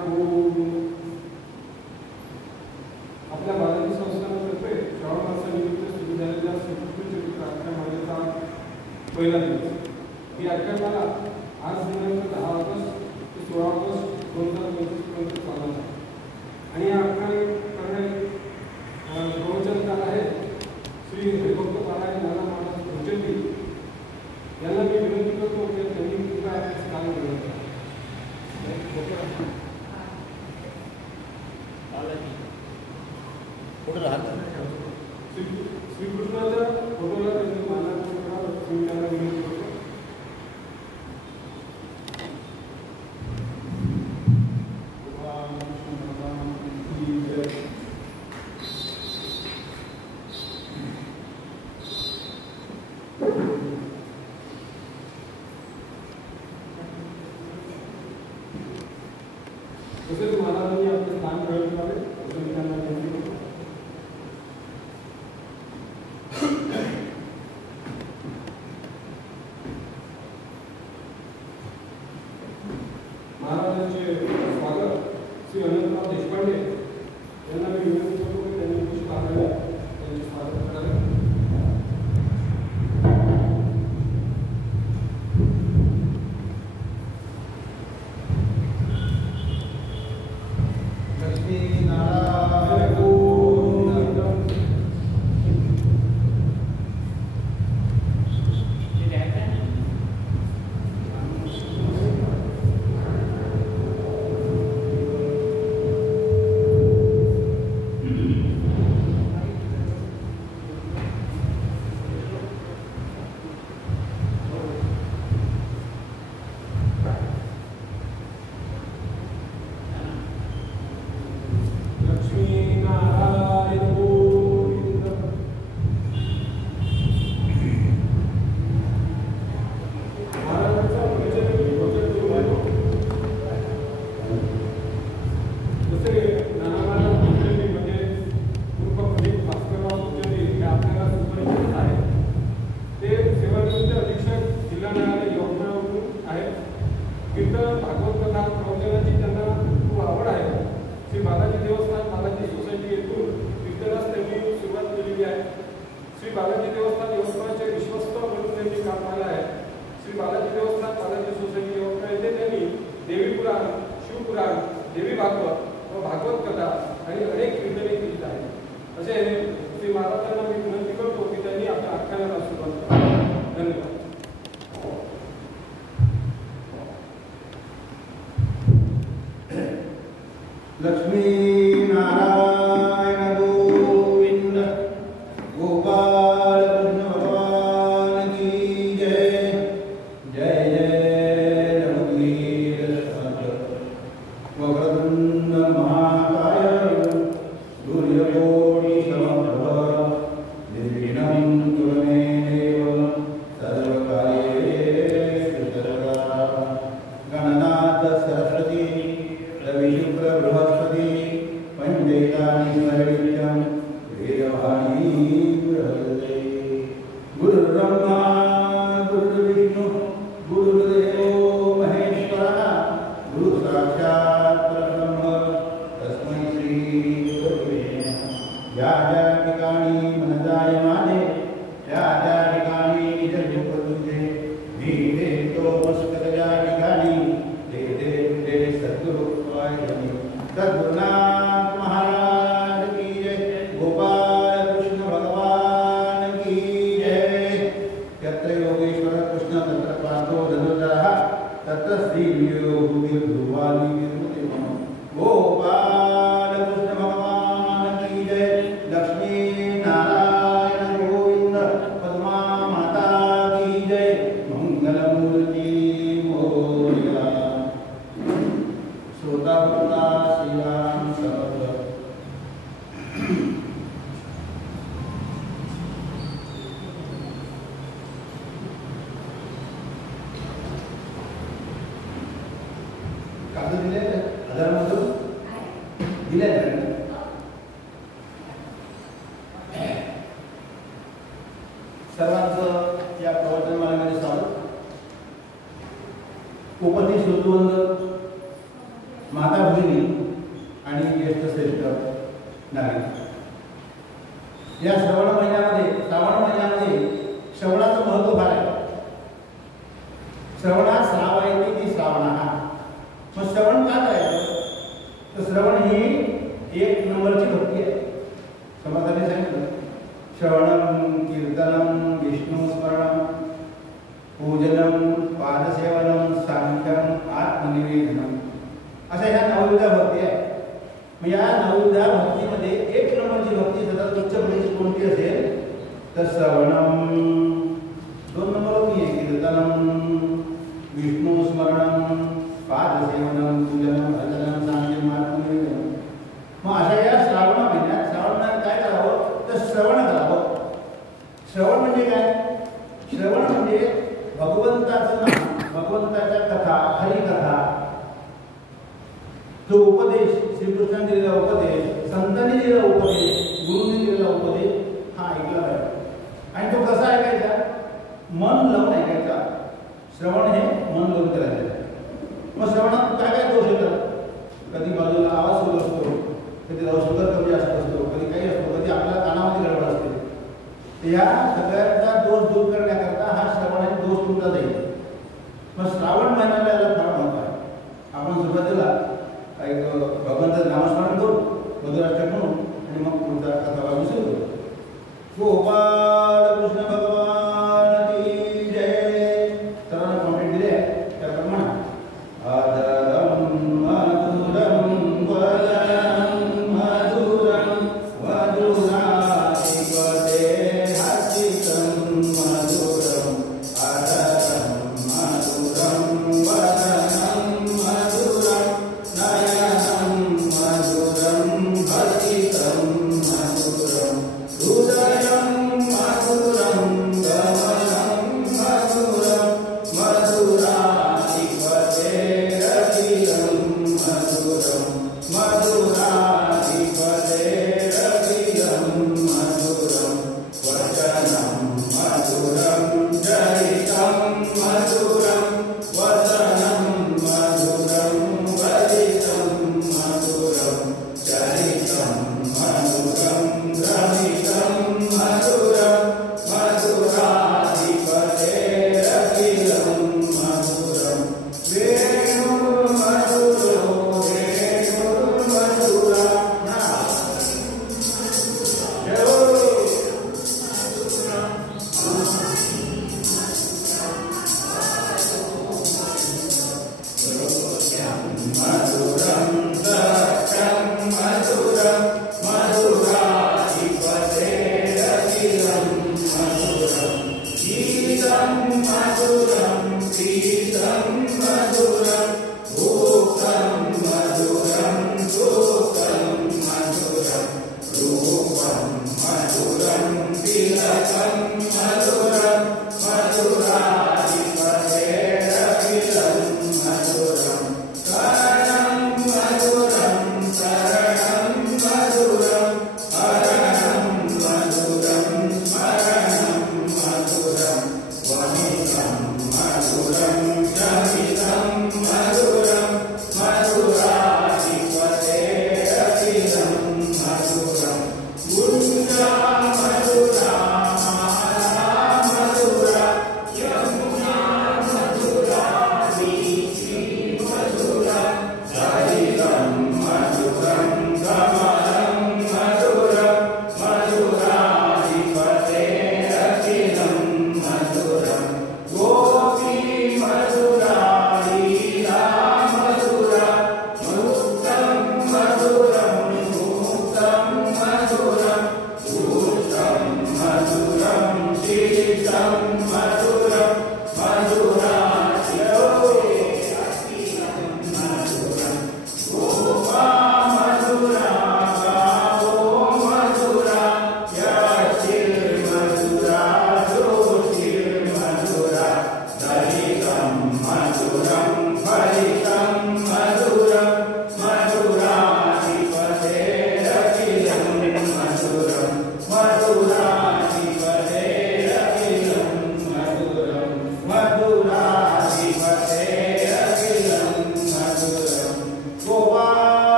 आपल्या बालाजी संस्थानातर्फे श्रावण मासानिमित्त सुरू झालेल्या संस्कृत कार्यक्रमाचा पहिला दिवस. ही कार्यक्रमाला आज दिनांक 10 ऑगस्ट ते 16 ऑगस्ट 2025 पर्यंत चालणार आहे. आणि या प्रवचनकार आहेत श्री हरिभक्त पारायण नाना महाराज भोजनजी यांना मी विनंती करतो की त्यांनी कृपया स्थान मिळवलं. श्रीकृष्णाच्या फोटोला त्यांनी मानण्याला विनंती करतो. तसेच महाराजांनी आपले स्थान मिळवले त्यांना विनंती करतो. महाराजांचे स्वागत श्री अनंतराव देशपांडे यांना मी विनंती करतो की त्यांनी पुष्प आणावे, त्यांचे स्वागत करावे. सर्वांचं या प्रवचनमालेमध्ये स्वागत. उपस्थित श्रोतृवृंद, माता भगिनी मुनी आणि ज्येष्ठ श्रेष्ठ नागरिक. या श्रावण महिन्यामध्ये श्रवणाचं महत्व फार आहे. श्रवणात श्रावायती ती श्रावणा. मग श्रवण का करायचं? तर श्रवण ही एक नंबरची भक्ती आहे. समर्थांनी सांगितलं श्रवणम कीर्तनम विष्णुस्मरणम पूजनम पादसेवनम सांख्यम आत्मनिवेदनम अशा ह्या नवविधा भक्ती आहे. मग या नवविधा भक्तीमध्ये एक नंबरची भक्ती सतत उच्च प्रतीची कोणती असेल तर श्रवणम. 2 नंबरवर मी आहे कीर्तनम विष्णुस्मरणम पादसेवनम पूजनम भजनम सांख्यम आत्मनिवेदनम. मग अशा या श्रावण महिन्यात काय करावं तर श्रवण करावं. श्रवण म्हणजे काय? श्रवण म्हणजे भगवंताचं नाम, भगवंताच्या कथा, हरिकथा, जो उपदेश, श्रीकृष्णाने दिलेला उपदेश, संतांनी दिलेला उपदेश, गुरुंनी दिलेला उपदेश हा ऐकला पाहिजे. आणि तो कसा ऐकायचा? मन लावून ऐकायचा. श्रवण हे मन लावून करायचं. मग श्रवणात काय काय दोष येतात? कधी बाजूला आवाज सुरू असतो, कधी शुगर कमी जास्त असतो, कधी काही असतो, कधी आपल्या कानामध्ये गडबड असते. या सगळ्यांचा दोष दूर करण्याकरता हा श्रवणाचा दोष तुटला जाईल. मग श्रावण महिन्याला याला फार महत्व आहे. आपण सुरुवातीला एक भगवंताचं नामस्मरण करू, मधुराष्टक म्हणून, आणि मग पुढचा कथा वागू सुरू करू. गोपाल कृष्ण भगवान की जय. सर्वांना कॉमेंट दिले आहे त्याप्रमाणे Hudayam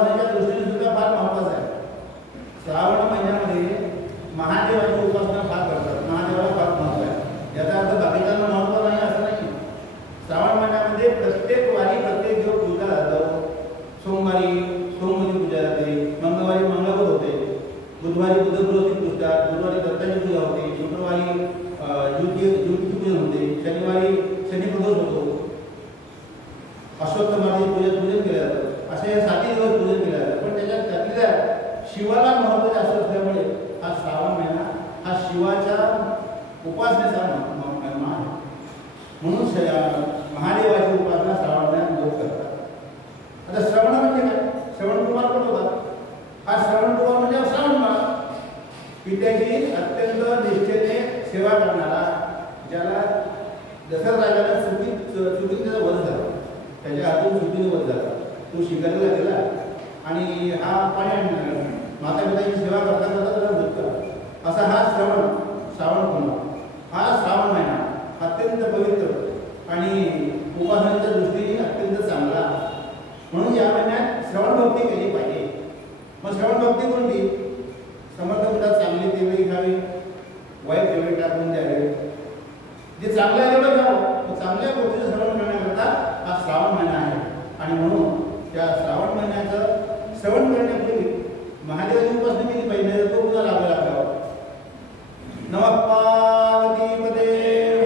उपासनेच्या दृष्टीने सुद्धा फार महत्त्वाचं आहे. श्रावण महिन्यामध्ये महादेवाची उपासना फार करतात. महादेवाला फार महत्त्व आहे. याचा अर्थ बाकीच्यांना महत्त्व नाही असं नाही. श्रावण महिन्यामध्ये प्रत्येक वारी प्रत्येक देव पूजा जातो. सोमवारी सोमवती पूजा जाते, मंगळवारी मंगळागौर होते, बुधवारी बुधगुरुची पूजा, गुरुवारी दत्ताची पूजा होते, शुक्रवारी ज्योतीची पूजन होते, शनिवारी शनिप्रदोष होतो, अश्वत्थमातेचे पूजन केलं जातं. असे हे 7 दिवस पूजन केलं जातं. पण त्यातल्या शिवाला महत्त्व जास्त असल्यामुळे हा श्रावण महिना हा शिवाच्या उपासनेचा महिना आहे. म्हणून महादेवाची उपासना श्रावण महिन्यात लोक करतात. आता श्रवण म्हणजे काय? श्रवण कुमार पण होता. हा श्रवण कुमार म्हणजे श्रावण मास पित्याची अत्यंत निष्ठेने सेवा करणारा, ज्याला दसरा राजाला चुकीने त्याचा वध झाला, त्याच्या हातून चुकीने वध झाला, तो शिकारीला गेला आणि हा पाणी आणला, माता पिताची सेवा करता करता त्याला मृत्यू. असा हा श्रावण कुमार. हा श्रावण महिना अत्यंत पवित्र आणि उपासनेच्या दृष्टीने अत्यंत चांगला. म्हणून या महिन्यात श्रवण भक्ती केली पाहिजे. मग श्रवण भक्ती कोणती? समर्थ म्हणतात चांगली तेवढी घ्यावी, वाईट तेवढे टाकून द्यावे. जे चांगलं आहे तेवढं घ्यावं. चांगल्या गोष्टीचं श्रवण करण्याकरता हा श्रावण महिना आहे. आणि म्हणून त्या श्रावण महिन्याचं श्रवण करण्यापूर्वी महादेवाची उपासना केली पाहिजे. तो पुन्हा लाभायला लागावा. नमः पार्वतीपते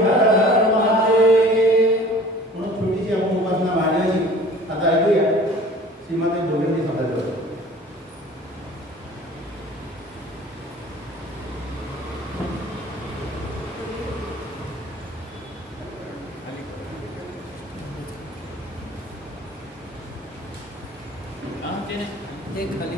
हर हर महादेव म्हणून छोटीशी आपण उपासना महादेवाची आता ऐकूया. श्रीमाता जोगेंनी सांगितलं. एक खाली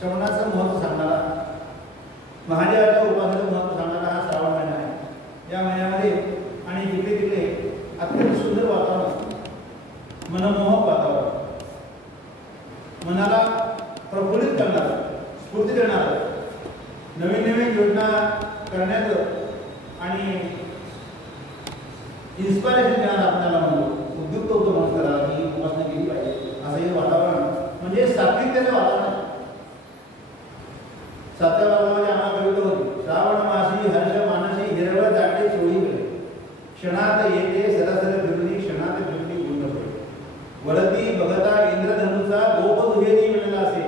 श्रवणाचं महत्त्व सांगणारा, महादेवाच्या उपासनेचं महत्त्व सांगणारा हा श्रावण महिना आहे. या महिन्यामध्ये आणि जिकडे तिकडे अत्यंत सुंदर वातावरण असतं, मनमोहक वातावरण, मनाला प्रफुल्लित करणारं, स्फूर्ती देणारं, नवीन नवीन योजना करण्याचं आणि इन्स्पायरेशन देणारं आपल्याला म्हणतो, उद्युक्त होतो म्हणून करायला की उपासना केली पाहिजे असं हे वातावरण म्हणजे सात्विकतेचं वातावरण आहे. 7व्या भागामध्ये आम्हाला कविता होती, श्रावण मासी हर्ष मानसी हिरवळ दाटे चोळीकडे, क्षणात येते सरसर फिरली क्षणात फिरली गुंडपडे, वरती बघता इंद्रधनुचा गोप दुहेरी म्हणला असे,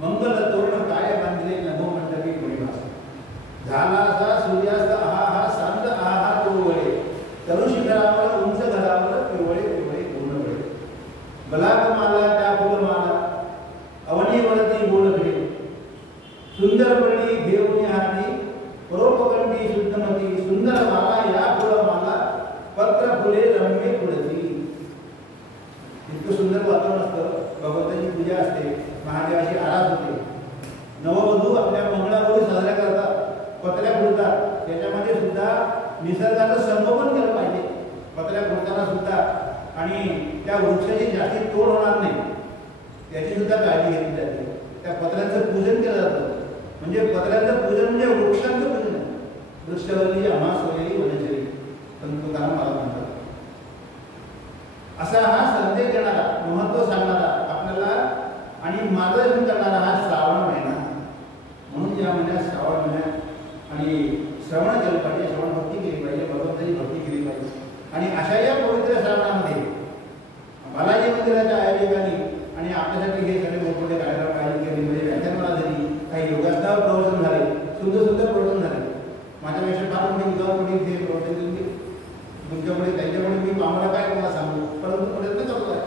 मंगल तोरण काय बांधले नभो मंडपी परिभास, झाला असा सूर्यास्त आहा हा सांत आहा तो वळे, तरू शिखरावर उंच घरावर पिवळे पिवळे पूर्ण वळे, बलाक माला त्या फुलमाला अवनीवरती बोलकडे, सुंदरपणी घेऊन हाती परोपकंठी शुद्धमती, सुंदर माला या फुलमाला पत्र फुले रम्य फुलती. इतकं सुंदर वातावरण असतं, भगवंताची पूजा असते, महादेवाची आराध होते, नववधू आपल्या मंगळागौरी साजऱ्या करतात, पत्र्या फुलतात, त्याच्यामध्ये सुद्धा निसर्गाचं संगोपन केलं पाहिजे. पत्र्या फुलताना सुद्धा आणि त्या वृक्षाची जास्ती तोड होणार नाही याची सुद्धा काळजी घेतली जाते. त्या पत्र्यांचं पूजन केलं जातं, म्हणजे पत्र्यांचं पूजन म्हणजे वृक्षांचं पूजन आहे. वृक्षवल्ली आम्हा सोयरी वनचरी तुकाराम मला म्हणतात. असा हा संदेश देणारा, महत्त्व सांगणारा आपल्याला आणि मार्गदर्शन करणारा हा श्रावण महिना. म्हणून या महिन्यात श्रावण महिन्यात आणि श्रवण केलं पाहिजे, श्रवण भक्ती केली पाहिजे, भगवंताची भक्ती केली पाहिजे. आणि अशा या पवित्र श्रावणामध्ये बालाजी मंदिराच्या आयोजकांनी आणि आपल्यासाठी हे सगळे मोठमोठे कार्यक्रम आयोजित केले, म्हणजे व्याख्यानमाला झाली, काही योगासनावर प्रवचन झाले, सुंदर सुंदर प्रवचन झाले. माझ्यापेक्षा फार मोठी उदाहरण हे प्रवचन तुम्ही तुमच्याकडे त्यांच्याकडे मी आम्हाला काय तुम्हाला सांगू, परंतु प्रयत्न करतो आहे.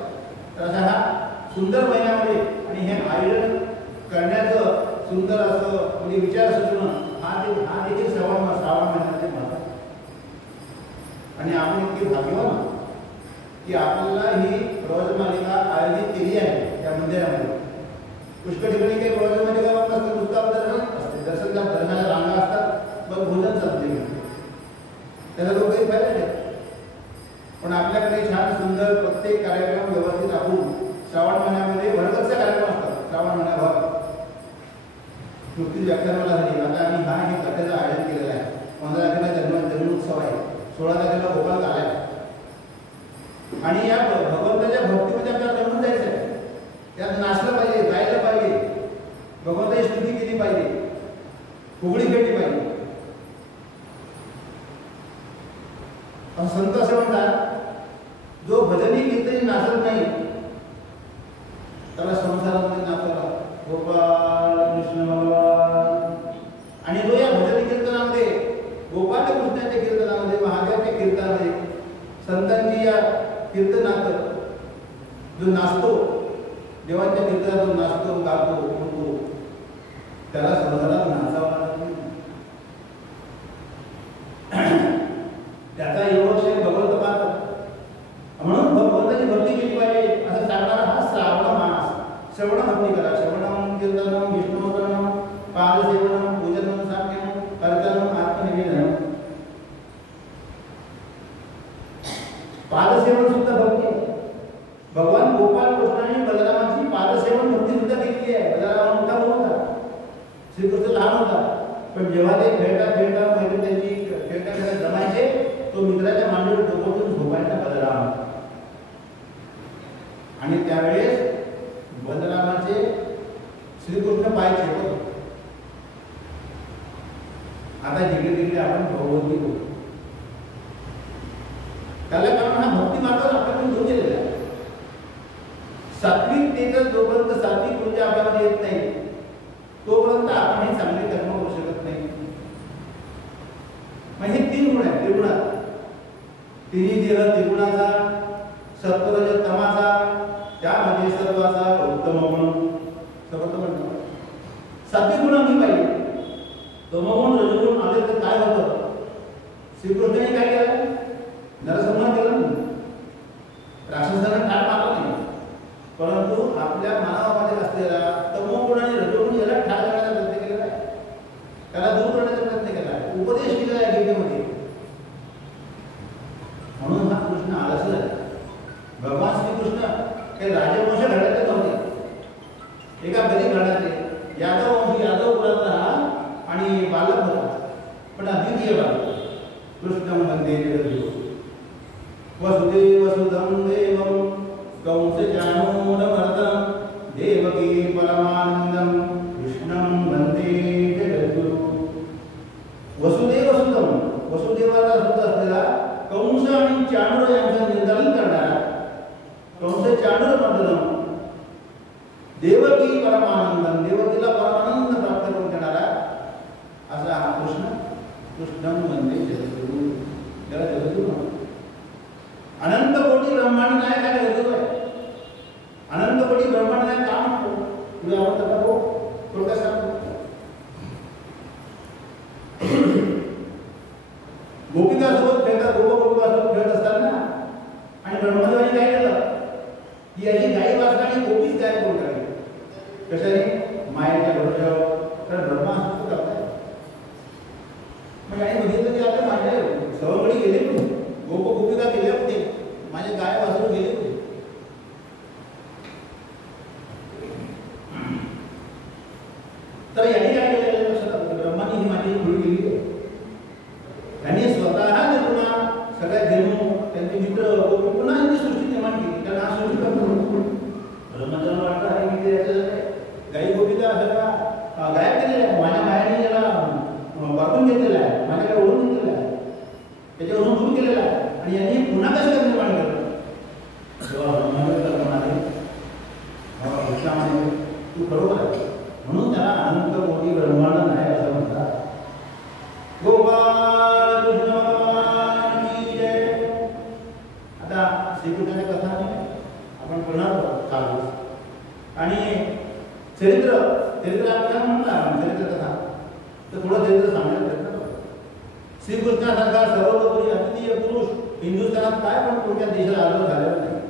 तर अशा हा सुंदर महिन्यामध्ये आणि हे आयोजन करण्याचं सुंदर असं म्हणजे विचार सुचणं हा देखील श्रावण महिन्याचे महत्त्व आहे. आणि आपण इतके भाग्यवान की आपल्याला ही प्रवचन मालिका आयोजित केली आहे त्या मंदिरामध्ये. पुष्कळ ठिकाणी काही प्रवचन मालिका नसतं, नुसतं दर्शन असते, दर्शनाच्या रांगा असतात, मग भोजन चालते, त्याला लोक काही फायदा नाही. पण आपल्याकडे छान सुंदर प्रत्येक कार्यक्रम व्यवस्थित आखून श्रावण महिन्यामध्ये भरगच्च कार्यक्रम असतात. श्रावण महिन्याभर नुकतीच व्याख्यानाला झाली, आता आम्ही हे कथेचं आयोजन केलेलं आहे. 15 तारखेला जन्मोत्सव आहे, 16 तारखेला गोपाळ काल आहे. आणि या भगवंताच्या भक्तीमध्ये आपल्याला रमून जायचं आहे, त्यात नाचलं पाहिजे, गायलं पाहिजे, भगवंताची स्तुती केली पाहिजे, फुगडी खेळली पाहिजे. संत असं म्हणतात, जो भजनी कीर्तनी नाचत नाही त्याला संसारामध्ये नाचला गोपाळ कृष्ण भगवान. आणि जो या भजनी कीर्तनामध्ये, गोपाळ कृष्णाच्या कीर्तनामध्ये, महादेवाच्या कीर्तनामध्ये, संतांची या कीर्तनात जो नाचतो, देवाच्या कीर्तनात जो नाचतो, गातो, म्हणतो, त्याला संसारात नाचावा लागत नाही. त्याचा योगक्षेम भगवंत पाहतात. म्हणून भगवंताची भक्ती केली पाहिजे असं सांगणारा हा श्रावण मास. श्रवण भक्ती करा, श्रवणम कीर्तनम विष्णुमोदनम पादसेवनम पूजनम साख्यम कर्तनम आत्मनिवेदनम. पादसेवन सुद्धा भक्ती आहे. भगवान गोपाळ कृष्णाने बलरामाची पादसेवन भक्ती सुद्धा केली आहे. बलराम मोठा होता, श्रीकृष्ण लहान होता, पण जेव्हा ते खेळता खेळता त्यांची खेळता खेळता जमायचे, तो मित्राच्या मांडीवर डोकं झोपायचा बलराम. आणि त्यावेळेस बलरामाचे श्रीकृष्ण पाय चेपत होते. आता जिकडे तिकडे आपण भगवद्गीता बोलतो, त्याला कारण हा भक्ती मार्ग आपल्याकडून घेऊन गेलेला आहे. सात्विकतेचं जोपर्यंत सात्विक ऊर्जा आपल्याला येत नाही तोपर्यंत आपण हे चांगले कर्म करू शकत नाही. मग हे 3 गुण आहेत त्रिगुणात. तिन्ही देह त्रिगुणाचा, सत्वरज तमाचा, त्यामध्ये सत्वाचा उत्तम गुण सर्वोत्तम म्हणतो. सात्विक गुण आम्ही पाहिजे. तमोगुण रजोगुण आले तर काय होतं? श्रीकृष्णाने काय केलं? नरसंहार केला नाही, राक्षसांना ठार मारला नाही, परंतु आपल्या मानवामध्ये असलेला तमोगुण आणि रजोगुण याला ठार थोडक्यात सांगतो. गोपिकासोबत खेळतात, गोपिकासोबत खेळत असताना आणि ब्रह्मदेवाने काय केलं की याची गाई वाचताना गोपीच तयार करून टाकली. कशाने? मायाच्या भरोशावर. कारण ब्रह्मा असं करताय. मग आणि बघितलं की आता माझ्या सवंगडी गेले कुठे, गोपिका गेल्या कुठे, माझे गाय वासरू गेले कुठे. तर यांनी काय केलेलं लक्षात, ब्रह्माने ही माझी मुळी गेली आहे. त्यांनी स्वतः निर्गुणा सगळ्या घेऊन त्यांचे मित्र पुन्हा यांनी सृष्टी निर्माण केली. त्यांना सृष्टी करतो ब्रह्माचं वाटतं आहे की त्याचं गाई गोपिका सगळा गायब केलेला आहे. माझ्या मायाने याला वापरून घेतलेला आहे, माझ्याकडे ओढून घेतलेला आहे, त्याच्यावरून दूर केलेला आहे. आणि यांनी पुन्हा कसं काय निर्माण केलं? तेव्हा ब्रह्माने कल्पना आली, बाबा कृष्णामध्ये तू बरोबर आहे. म्हणून त्याला अनंत कोटी ब्रह्मांड नाही असं म्हणतात. गोपाल कृष्ण भगवान की जय. आता श्रीकृष्णाच्या कथा आपण पुन्हा चालू आणि चरित्राख्यान म्हणतात चरित्र कथा, तर थोडं चरित्र सांगण्याचा प्रयत्न करतो. श्रीकृष्णासारखा सर्वतोपरी अद्वितीय पुरुष हिंदुस्थानात काय पण कोणत्या देशाला आलो झालेला नाही.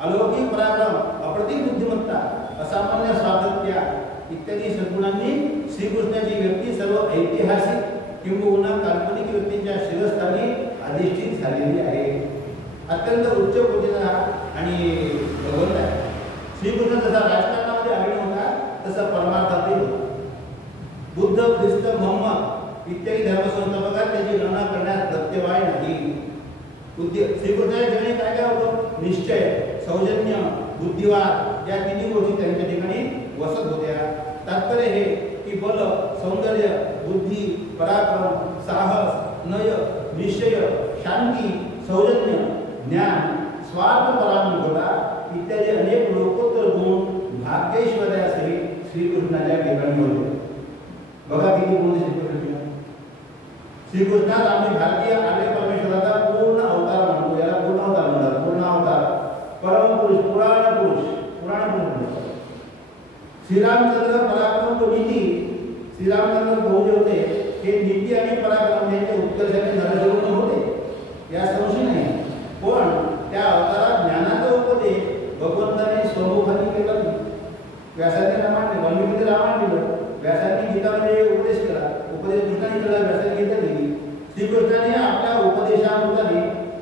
अलौकिक पराक्रम, अप्रतिम बुद्धिमत्ता, असामान्य स्वातंत्र्य इत्यादी सद्गुणांनी श्रीकृष्णाची व्यक्ती सर्व ऐतिहासिक किंबहुना काल्पनिक व्यक्तींच्या शिरस्थानी अधिष्ठित झालेली आहे. अत्यंत उच्च कोटीचा आणि भगवंत आहे. श्रीकृष्ण जसा राजकारणामध्ये आघाडी होता तसा परमार्थातही होता. बुद्ध, ख्रिस्त, मोहम्मद इत्यादी धर्मसंस्थापकात त्याची गणना करण्यास प्रत्यवाय नाही. श्रीकृष्णाच्या ठिकाणी काय काय होतं? निश्चय, सौजन्य, बुद्धिवाद या तिन्ही गोष्टी त्यांच्या ठिकाणी वसत होत्या. तात्पर्य हे की बल, सौंदर्य, बुद्धी, पराक्रम, साहस, नय, निश्चय, शांती, सौजन्य, ज्ञान, स्वार्थ परामुखता इत्यादी अनेक लोकोत्तर गुण भाग्यैश्वर्यासहित श्रीकृष्णाच्या ठिकाणी होते. बघा किती गुण श्रीकृष्ण. श्रीकृष्णात आम्ही भारतीय आर्य परमेश्वराचा पूर्ण अवतार मानतो. याला पूर्ण अवतार म्हणतात. पूर्ण अवतार, परमपुरुष, पुराण पुरुष म्हणतात. श्रीरामचंद्र पराक्रम व नीती. श्रीरामचंद्र भाऊ जे होते हे नीती आणि पराक्रम यांच्या उत्कर्षाने नरजवून होते, या संशय नाही. पण त्या अवतारात ज्ञानाचा उपदेश भगवंताने स्वरूपाने केला. व्यासाने रामायण, वाल्मिकीने रामायण दिलं, व्यासाने गीतामध्ये उपदेश केला, उपदेश कृष्णाने केला, व्यासाने गीता दिली. श्रीकृष्णाने आपल्या उपदेशानुसार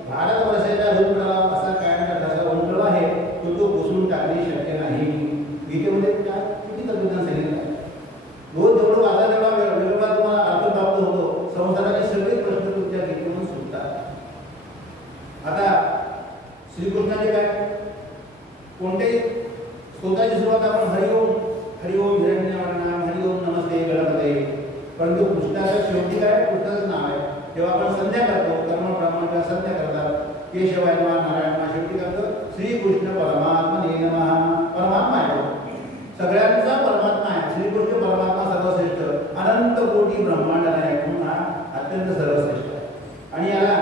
भारतवर्षाच्या हृदयाला असा कायमचा ठसा उमटला आहे तो पुसून टाकणे शक्य नाही. गीतेमध्ये काय किती तत्वज्ञान सांगितलं आहे. रोज जेवढं वाचा तेवढा वेगवेगळा तुम्हाला अर्थ प्राप्त होतो. संसाराचे सगळे प्रश्न तुमच्या गीतेतून सुटतात. आता श्रीकृष्णाचे काय कोणत्याही स्तोत्राची सुरुवात आपण हरिओम हरिओम हिरण्यवर्णम हरिओम नमस्ते गणपते. परंतु कृष्णाच्या शेवटी काय कृष्णाचं नाव आहे. जेव्हा आपण संध्या करतो कर्म प्रमाण संध्या करतात केशवाय नमः नारायण शेवटी करतो श्रीकृष्ण परमात्मने नमः. परमात्मा आहे, सगळ्यांचा परमात्मा आहे. श्रीकृष्ण परमात्मा सर्वश्रेष्ठ, अनंत कोटी ब्रह्मांड आहे म्हणून हा अत्यंत सर्वश्रेष्ठ आहे. आणि याला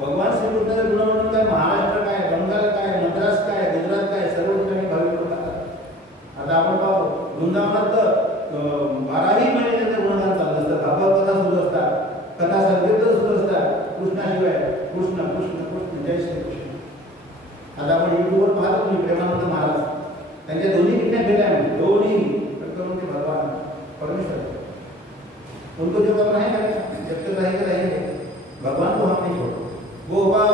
भगवान श्रीकृष्णाचे गुण म्हणून काय महाराष्ट्र काय, बंगाल काय, मद्रास काय, गुजरात काय सर्व ठिकाणी भाविक लोक असतात. आता आपण पाहतो वृंदावनात तर 12ही महिने त्यांचे गुणगान चालू असतं. भागवत कथा सुरू असतात, कथा संकीर्तन सुरू असतात. कृष्णाशिवाय कृष्ण कृष्ण कृष्ण जय श्री कृष्ण. आता आपण युट्यूबवर पाहतो की प्रेमानंद महाराज त्यांच्या दोन्ही किडनॅप केल्या आहे. दोन्ही करून ते भगवान परमेश्वर उनको जो करना है करेगा, जब तक रहेगा रहेंगे. भगवान को हम नहीं छोड़ो. गोपाल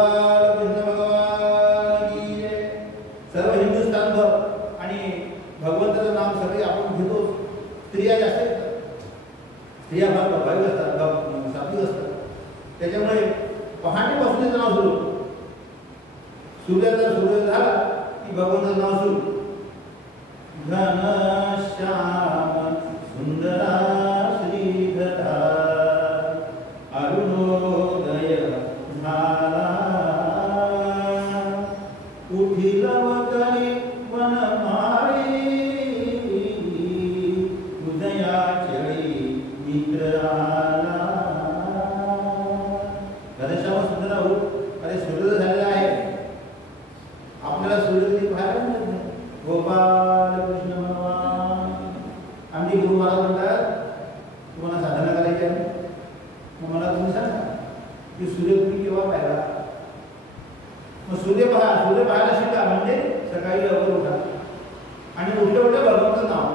कृष्ण भगवान की जय. सर्व हिंदुस्थानभर आणि भगवंताचं नाम सगळे आपण घेतो. स्त्रिया जास्त आहेत, स्त्रिया फार प्रभावी असतात, सात्विक असतात. त्याच्यामुळे पहाटेपासून त्याचं नाव सुरू. सूर्याचा सूर्य झाला की भगवंताचं नाव सुरू. घनश्याम सुंदरा श्रीधरा अरुणोदय झाला उठिल वगरी वनमाळी उदया चळी मित्र आला. घनश्याम सुंदरा उठ. अरे सूर्योदय झालेला आहे, आपल्याला सूर्योदय पाहायला मिळत नाही. गोपाल कृष्ण भगवान. आम्ही आमचे गुरु महाराज म्हणतात तुम्हाला साधना करायची आहे, मग मला तुम्ही सांगा की सूर्य तुम्ही केव्हा पाहिला. मग सूर्य पाहायला शिका म्हणजे सकाळी लवकर उठा आणि उठल्या उठल्या भगवंताचं नाव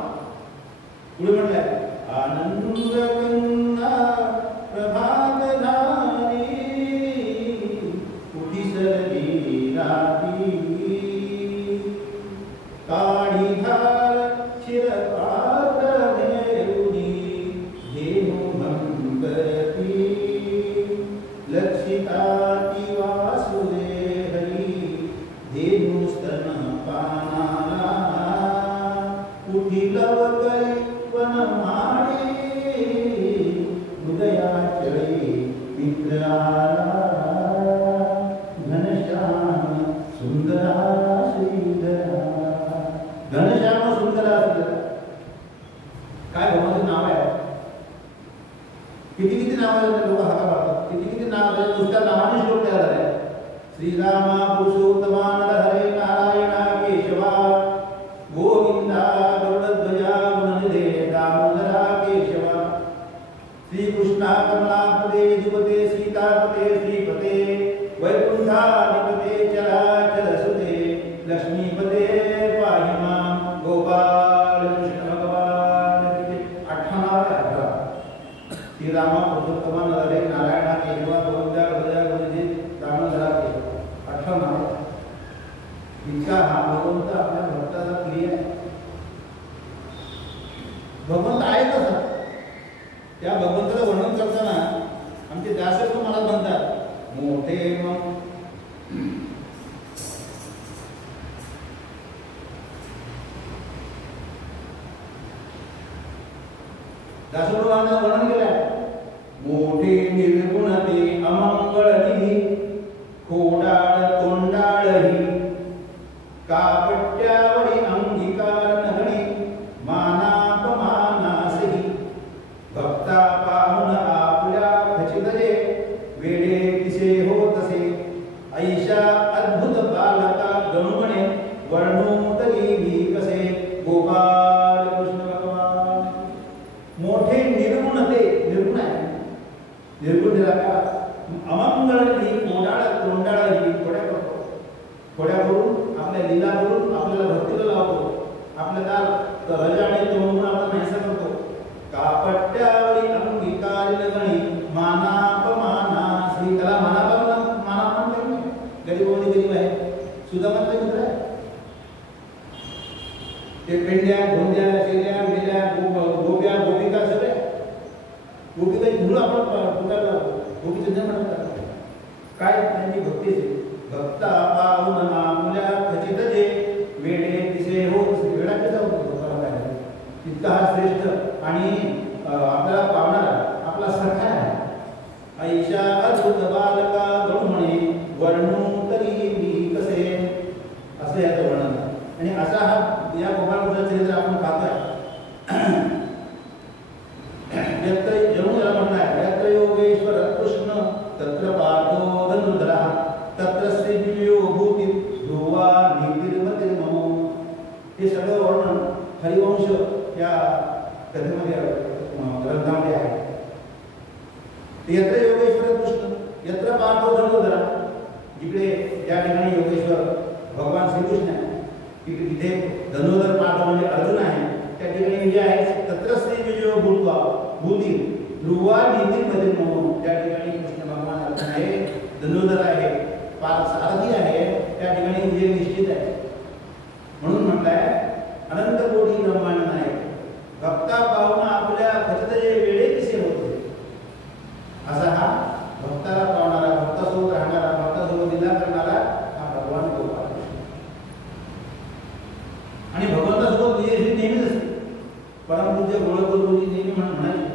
पुढे म्हटलंय आनंद कन्ना प्रभात धारी उठी सरली राती काळी धार शिरपात्र देऊनी धेनु भंगरती लक्षिताती वासुदे हरी धेनु स्तन पानाला उठी लवकरी वनमाळी उदया चळे मित्र आला घनश्याम सुंदरा श्रीधरा. घनश्याम सुंदरा श्रीधरा काय भगवानचं नाव आहे. किती किती नाव लोक हाका पाडतात. किती नाव नुसत्या नावाने श्लोक तयार झाले. श्रीरामा पुरुषोत्तमा नरहरे नारायणा केशवा गोविंदा गरुडध्वजा गुणनिधे दामोदरा केशवा श्रीकृष्णा कमलापते यदुपते सीतापते श्रीपते वैकुंठाधिपते चराचरसुते लक्ष्मीपते पाहि मां गोपाल कृष्ण भगवान. 18 नाव आहे. श्रीरामा पुरुषोत्तमा नरहरे नारायणा केशवा गोविंदा गरुडध्वजा गुणनिधे दामोदरा केशवा 18 नाव. इतका हा भगवंत आपल्या भक्ताचा प्रिय आहे. भगवंत आहे कसा त्या भगवंताचं वर्णन करताना आमचे दासक मला म्हणतात मोठे मग दासोबांना वर्णन केलंय. मोठे निर्गुण ते अमंगळ निधी खोडाळ तोंडाळही कापट्यावरी अंगिकार नगणी मानापमानासही भक्ता पाहुन आपल्या खचितजे वेडे तिसे हो तसे ऐशा अद्भुत बालका गणुगणे वर्णोतरी मी कसे गोपाल कृष्ण भगवान. मोठे निर्गुण ते निर्गुण आहे. निर्गुण अमंगळ कोडाळ तोंडाळही थोड्या करतो. थोड्या करून आपल्या लीला करून आपल्याला भक्तीला लावतो. आपल्याला रजा आणि तोंडून आपण नाहीसा करतो. कापट्यावरी अंगिकारी गणी मानापमाना श्री त्याला मानापमान नाही. गरीबोनी गरीब आहे. सुदामाचा मित्र आहे. ते पेंड्या धोंड्या शेल्या मेल्या गोप्या गोपिका सगळ्या गोपिकाची धूळ आपण पुकारला गोपीचं न म्हणतात काय त्यांची भक्तीचे भक्ता पाहुन आमुल्या खचित जे वेडे तिसे हो वेळा कसा होतो इतका हा श्रेष्ठ आणि आपल्याला पावणारा आपला सखा आहे. ऐशा अद्भुत बालका गणुमणे वर्णू तरी मी कसे असं याचं वर्णन. आणि असा हा या गोपाळकृष्णाचं चरित्र आपण पाहतोय. यत्र जणू याला म्हणणं आहे यत्र योगेश्वर कृष्ण तत्र पार्थो धनुर्धरा तत्र श्रीवियो भूती ध्रुवा नीतिर्मती मम. हे सगळं वर्णन हरिवंश या कथेमध्ये ग्रंथामध्ये आहे. यत्र योगेश्वर कृष्ण यत्र पार्थो धनुर्धरा जिकडे ज्या ठिकाणी योगेश्वर भगवान श्रीकृष्ण आहे तिथे धनुर्धर पार्थ म्हणजे अर्जुन आहे. त्या ठिकाणी विजय आहे. तत्र श्रीविजयो भूत्वा भूती ध्रुवा नीतिर्मती मम. त्या ठिकाणी कृष्ण भगवान अर्जुन आहे धनुर्धर आहे सारथी आहे. त्या ठिकाणी विजय निश्चित आहे. म्हणून म्हटलंय अनंत कोटी ब्रह्मांड आहे भक्ता पाहुणा आपल्या खचित जे वेळे कसे होते असा हा भक्ताला पावणारा भक्तासोबत राहणारा भक्तासोबत लीला करणारा हा भगवान गोपाळ. आणि भगवंतासोबत विजय नेहमीच असते. परमपूज्य गोळगुरुजी नेहमी म्हणायचे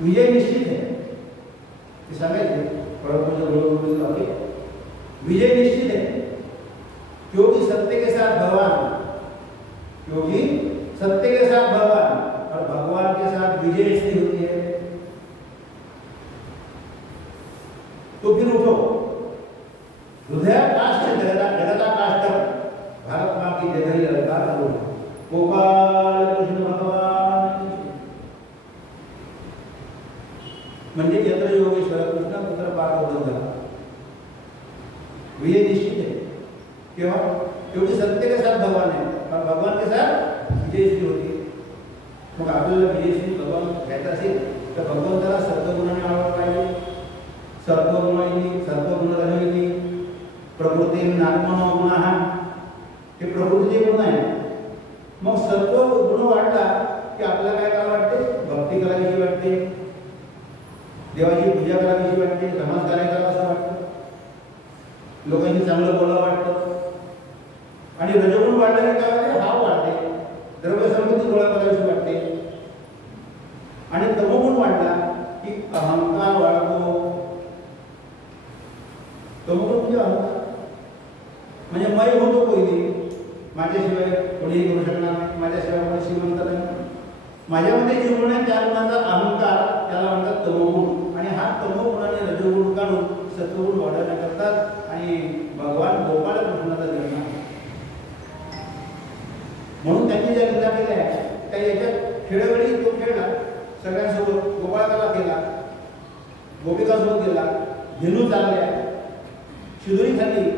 विजय निश्चित है. ते सांगायचे परमपूज्य गोळगुरुजी वाक्य विजय निश्चित है क्योंकि सत्य के साथ भगवान क्योंकि सत्य के साथ भगवान और भगवान के साथ विजय इसलिए होती है. तो फिर उठो हृदय काष्ठ जगता काष्ठ चालू गोपाल कृष्ण भगवान म्हणजे यत्र योगेश्वर कृष्ण पुत्र पार्वती विजय निश्चित है। क्यों? क्योंकि सत्य के साथ भगवान है और भगवान के साथ विजयश्री होती है। मग आपल्याला विजयश्री भगवान घ्यायचा असेल तर भगवंताला सत्वगुणाने आवड पाहिजे। सत्वगुण रजोगुणी प्रकृती नात्मनो गुणः हे प्रकृतीचे गुण आहे। मग सत्व गुण वाढला की आपल्याला काय करावं वाटते? भक्ती करावीशी वाटते, देवाची पूजा करावीशी वाटते, नमस्कार करावा असं वाटतं, लोकांनी चांगलं बोलावं वाटतं। आणि रजोगुण वाढला की काय होते? हाव वाढते, द्रव्य संपत्ती गोळा करावीशी वाटते। आणि तमोगुण वाढला की अहंकार वाढतो। तमोगुण म्हणजे अहंकार म्हणजे मय होतो कोणी माझ्याशिवाय कोणीही करू शकणार नाही, माझ्याशिवाय कोणी श्रीमंत नाही, माझ्यामध्ये जे गुण आहे त्या गुणांचा अहंकार त्याला म्हणतात तमोगुण। आणि हा तमोगुण आणि रजोगुण काढून सत्वगुण वाढवण्याकरतात आणि भगवान गोपाळ कृष्णाचा जन्म म्हणून त्यांनी ज्या लीला केल्या त्या याच्यात खेळोवेळी तो खेळला, सगळ्यांसोबत गोपाळकाला केला, गोपिकासोबत गेला, धेनू चालल्या, शिदोरी खाल्ली,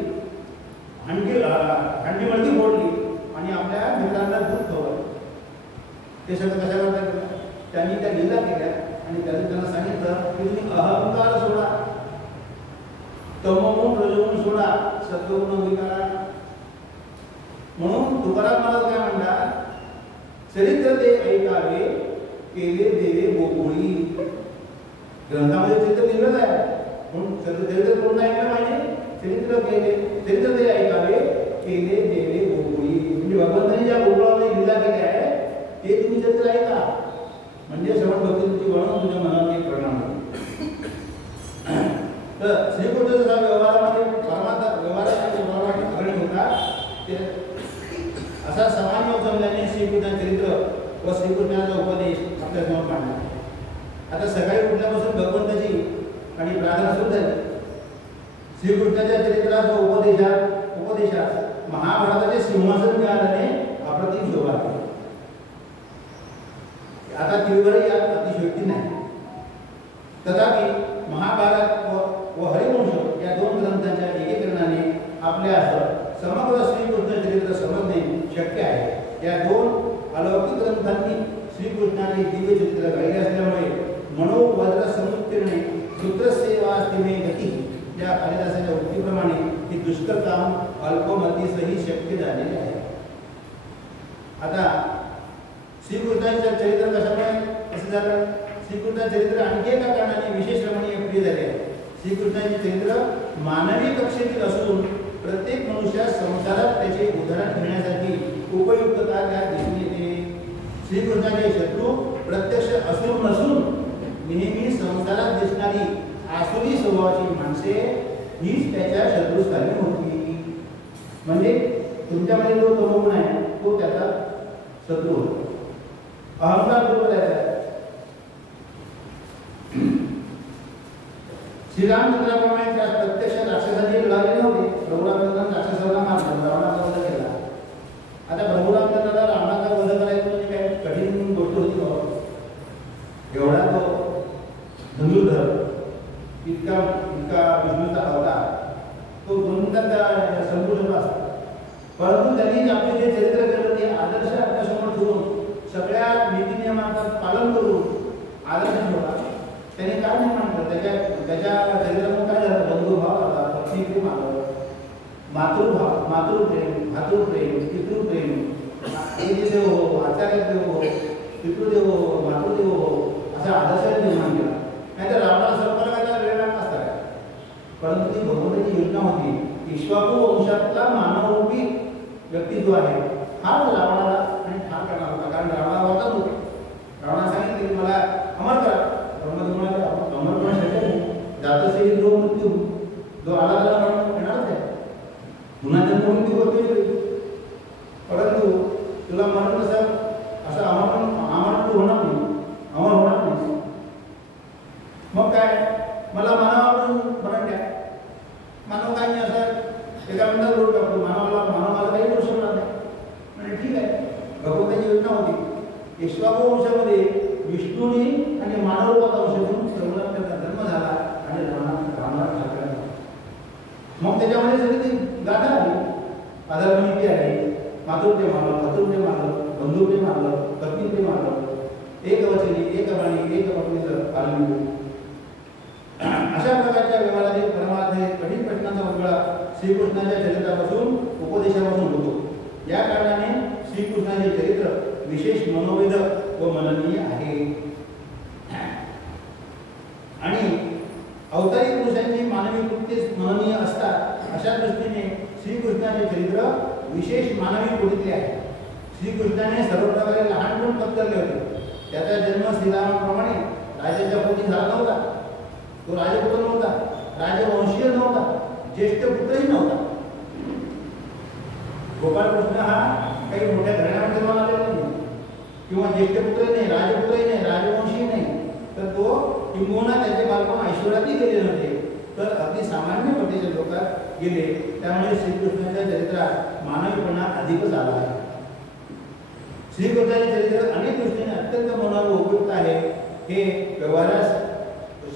हंडी मळकी फोडली आणि आपल्या मित्रांना दूध खवळलं। ते सगळं कशा करतात? त्यांनी त्या लीला केल्या आणि त्यांना सांगितलं की तुम्ही अहंकार सोडा, तमोगुण रजोगुण सोडा, सत्वगुण विकारा। म्हणून तुकाराम महाराज काय म्हणतात? चरित्र ते ऐकावे केले देवे गोकुळी। ग्रंथामध्ये चरित्र लिहिलं आहे म्हणून चरित्र कोणतं ऐकलं पाहिजे? चरित्र ते ऐकावे केले देवे गोकुळी म्हणजे भगवंतांनी ज्या गोकुळामध्ये लीला केल्या आहे ते तुम्ही चरित्र ऐका म्हणजे श्रवण भक्ती तुमची वळून तुझ्या मनात एक परिणाम होईल। तर श्रीकृष्ण जसा व्यवहारामध्ये व्यवहारात अग्रणी होता ते असा समान योग जमल्याने श्रीकृष्णाचे चरित्र व श्रीकृष्णाचा उपदेश आपल्यासमोर मांडला। आता सकाळी उठल्यापासून भगवंताची आणि प्रार्थना सुरू झाली। श्रीकृष्णाच्या चरित्राचा उपदेशात महाभारताचे सिंहासन मिळाल्याने अप्रतिम शोभा आहे। आता तीव्रही यात अतिशयोक्ती नाही, तथापि महाभारत व हरिवंश या दोन ग्रंथांच्या एकीकरणाने आपल्या समग्र श्रीकृष्ण चरित्र समजणे शक्य आहे। या दोन अलौकिक ग्रंथांनी श्रीकृष्णाने दिव्य चरित्र गायले असल्यामुळे मनोवज्र समुत्तीर्णे सूत्रसेवास्तिमे गती या कालिदासाच्या उक्तीप्रमाणे हे दुष्कर काम अल्पमतीसही शक्य झालेले आहे। आता श्रीकृष्णाचे चरित्र कशामुळे असं झालं? श्रीकृष्णाचे चरित्र आणखी एका कारणाने विशेष रमणीय प्रिय झाले आहे। श्रीकृष्णाचे चरित्र मानवी कक्षेतील असून प्रत्येक मनुष्यास संसारात त्याचे उदाहरण घेण्यासाठी उपयुक्तता त्यात दिसून येते। श्रीकृष्णाचे शत्रू प्रत्यक्ष असुर नसून नेहमी संसारात दिसणारी आसुरी स्वभावाची माणसे हीच त्याच्या शत्रुस्थानी होती। म्हणजे तुमच्यामध्ये जो तमोगुण आहे तो त्याचा शत्रू होता, अहंकार तो त्याचा। श्रीरामचंद्राप्रमाणे त्या प्रत्यक्ष राक्षसांची लढाई नव्हती। प्रभुरामचंद्राने राक्षसाला मारला, रावणाचा वध केला। आता प्रभुरामचंद्राला रावणाचा वध करायचं म्हणजे काय कठीण गोष्ट होती बाबा। एवढा तो धनुर्धर इतका विष्णूचा अवतार तो दोनदा संपूर्ण असतो, परंतु त्यांनी आपले जे चरित्र केलं ते आदर्श आपल्यासमोर ठेवून सगळ्या नीती नियमांचं पालन करून आदर्श ठेवला। त्याने काय निर्माण केलं? त्याच्या चरित्रातून काय झालं? बंधुभाव आला, भक्तिप्रेम आलं, मातृभाव, मातृप्रेम, भातृप्रेम, पितृप्रेम, देव हो, आचार्य देव हो, पितृदेव हो, मातृदेव हो असा आदर्श निर्माण केला। नाहीतर रावणाला संपर्क करायला वेळ लागला असता काय? परंतु ती भगवंताची योजना होती। इक्ष्वाकू वंशातला मानवरूपी व्यक्ती जो आहे हाच रावणाला आणि ठार करणार होता, कारण रावणाला वाटत होते। रावणाला सांगितले की मला अमर करा, अमर होणं शक्य नाही, जातसे जो मृत्यू जो आला त्याला येणारच आहे, पुन्हा जन्म मृत्यू होते, परंतु तुला मरण कसं असं अमर होणार नाही, अमर होणार नाही। मग काय मला मानवावरून मरण द्या, मानव काही असं एका मिनिटात रोड टाकतो, मानवाला काही करू शकणार नाही म्हणजे ठीक आहे। इक्ष्वाकू वंशामध्ये विष्णूने आणि मानवरूपात अंश घेऊन सर्वांना त्यांचा जन्म झाला आणि रामाला ठाकला. मग त्याच्यामध्ये सगळी ती गाथा आली, आधारभूती आली, मातृप्रेम आलं, मातृप्रेम आलं, बंधुप्रेम आलं, पत्नीप्रेम आलं, एक वचनी, एक बाणी, एक पत्नीचं आलं. अशा प्रकारच्या व्यवहारातील परमार्थ कठीण प्रश्नांचा उलगडा श्रीकृष्णाच्या चरित्रापासून उपदेशापासून होतो. या कारणाने श्रीकृष्णाचे चरित्र विशेष मनोवेधक व मननीय आहे. आणि अवतारी पुरुषांची मानवी कृत्ये मननीय असतात. अशा दृष्टीने श्रीकृष्णाचे चरित्र विशेष मानवी कोणीतले आहे. श्रीकृष्णाने सर्व प्रकारे लहानपण पत्करले होते. त्याचा जन्म श्रीरामाप्रमाणे राजाच्या पोटी झाला नव्हता. तो राजपुत्र नव्हता, राजवंशीय नव्हता, ज्येष्ठ पुत्रही नव्हता. गोपाळकृष्ण हा काही मोठ्या घराण्यामध्ये जन्माला आलेला नाही किंवा ज्येष्ठ पुत्रही नाही, राजपुत्रही नाही, राजवंशीही नाही. तर तो किंबहुना त्याचे बालपण ऐश्वर्यातही गेले नव्हते, तर अगदी सामान्य पद्धतीच्या लोकात गेले. त्यामुळे श्रीकृष्णाच्या चरित्रात मानवीपणा अधिकच आला आहे. श्रीकृष्णाचे चरित्र अनेक दृष्टीने अत्यंत मनोहर व उपयुक्त आहे. हे व्यवहारास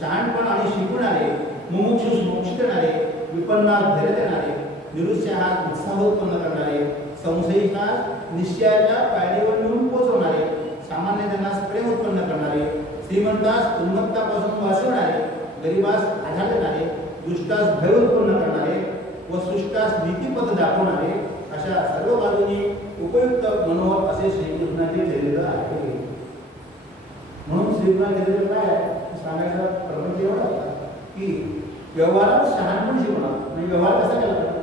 शहाणपण आणि शिकवणारे, मुमुक्षुस मोक्ष देणारे, विपन्नास धैर्य देणारे, निरुत्साहात उत्साह उत्पन्न करणारे, संशयिकास निश्चयाच्या पायरीवर नेऊन पोहोचवणारे, सामान्यजनास प्रेम उत्पन्न करणारे, श्रीमंतास उन्मत्तापासून वाचवणारे, गरिबास आधार देणारे, दुष्टास भय उत्पन्न करणारे व सृष्टास नीतिपथ दाखवणारे, अशा सर्व बाजूंनी उपयुक्त मनोहर असे श्रीकृष्णाचे चरित्र आहे. म्हणून श्रीकृष्णाचे चरित्र काय आहे सांगायचा प्रपंच एवढा होता की व्यवहारात शहाणपण शिकवणार. म्हणजे व्यवहार कसा केला पाहिजे.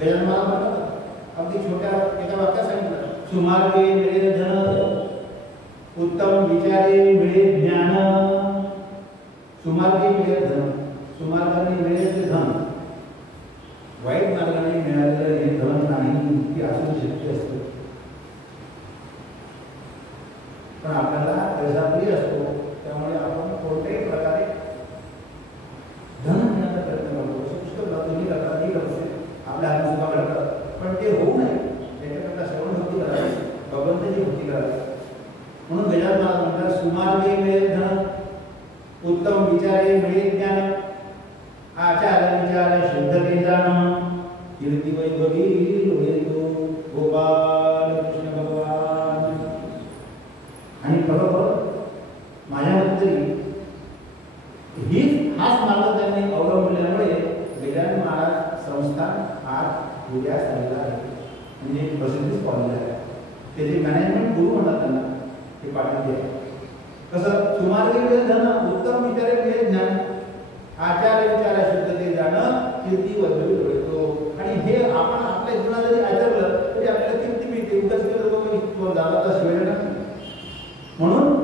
गजानन महाराज म्हणतात अगदी छोट्या एका वाक्यात सांगितलं, सुमार्गे मिळे धन, उत्तम विचारे मिळे ज्ञान. सुमार्गे मिळे धन, सुमार्गाने मिळेल धन, वाईट मार्गाने मिळालेलं हे धन नाही की असू शक्य असतं. पण आपल्याला पैसा प्रिय असतो, त्यामुळे आपण कोणत्याही प्रकारे धन घेण्याचा प्रयत्न करतो. पुष्कळ तुम्ही करता ठीक असते, आपल्या हातात सुद्धा घडतात, पण ते होऊ नये त्याच्याकरता श्रवण भक्ती करावी, भगवंताची भक्ती करावी. म्हणून गजानन महाराज म्हणतात सुमार्गे मिळे धन, उत्तम विचारे मिळे ज्ञान, आचार विचार शुद्ध जाण, कीर्ती वैभवी लोहितो गोपाल कृष्ण भगवान. आणि बरोबर माझ्या मते हाच मार्ग त्यांनी अवलंबल्यामुळे गजानन महाराज संस्थान आज उद्या झालेला आहे. म्हणजे प्रसिद्धीच पावलेलं आहे. त्याचे मॅनेजमेंट गुरु म्हणतात त्यांना, ते पाठवते. कसं सुमार्गे मिळेल धन, उत्तम विचारे मिळेल ज्ञान, आचार विचार शुद्ध ते जाणं, कीर्ती वैभवी लोहितो. आणि हे आपण आपल्या जीवनात जरी आचरलं तरी आपल्याला कीर्ती मिळते. उगाच लोक झाला तर शिवाय नाही. म्हणून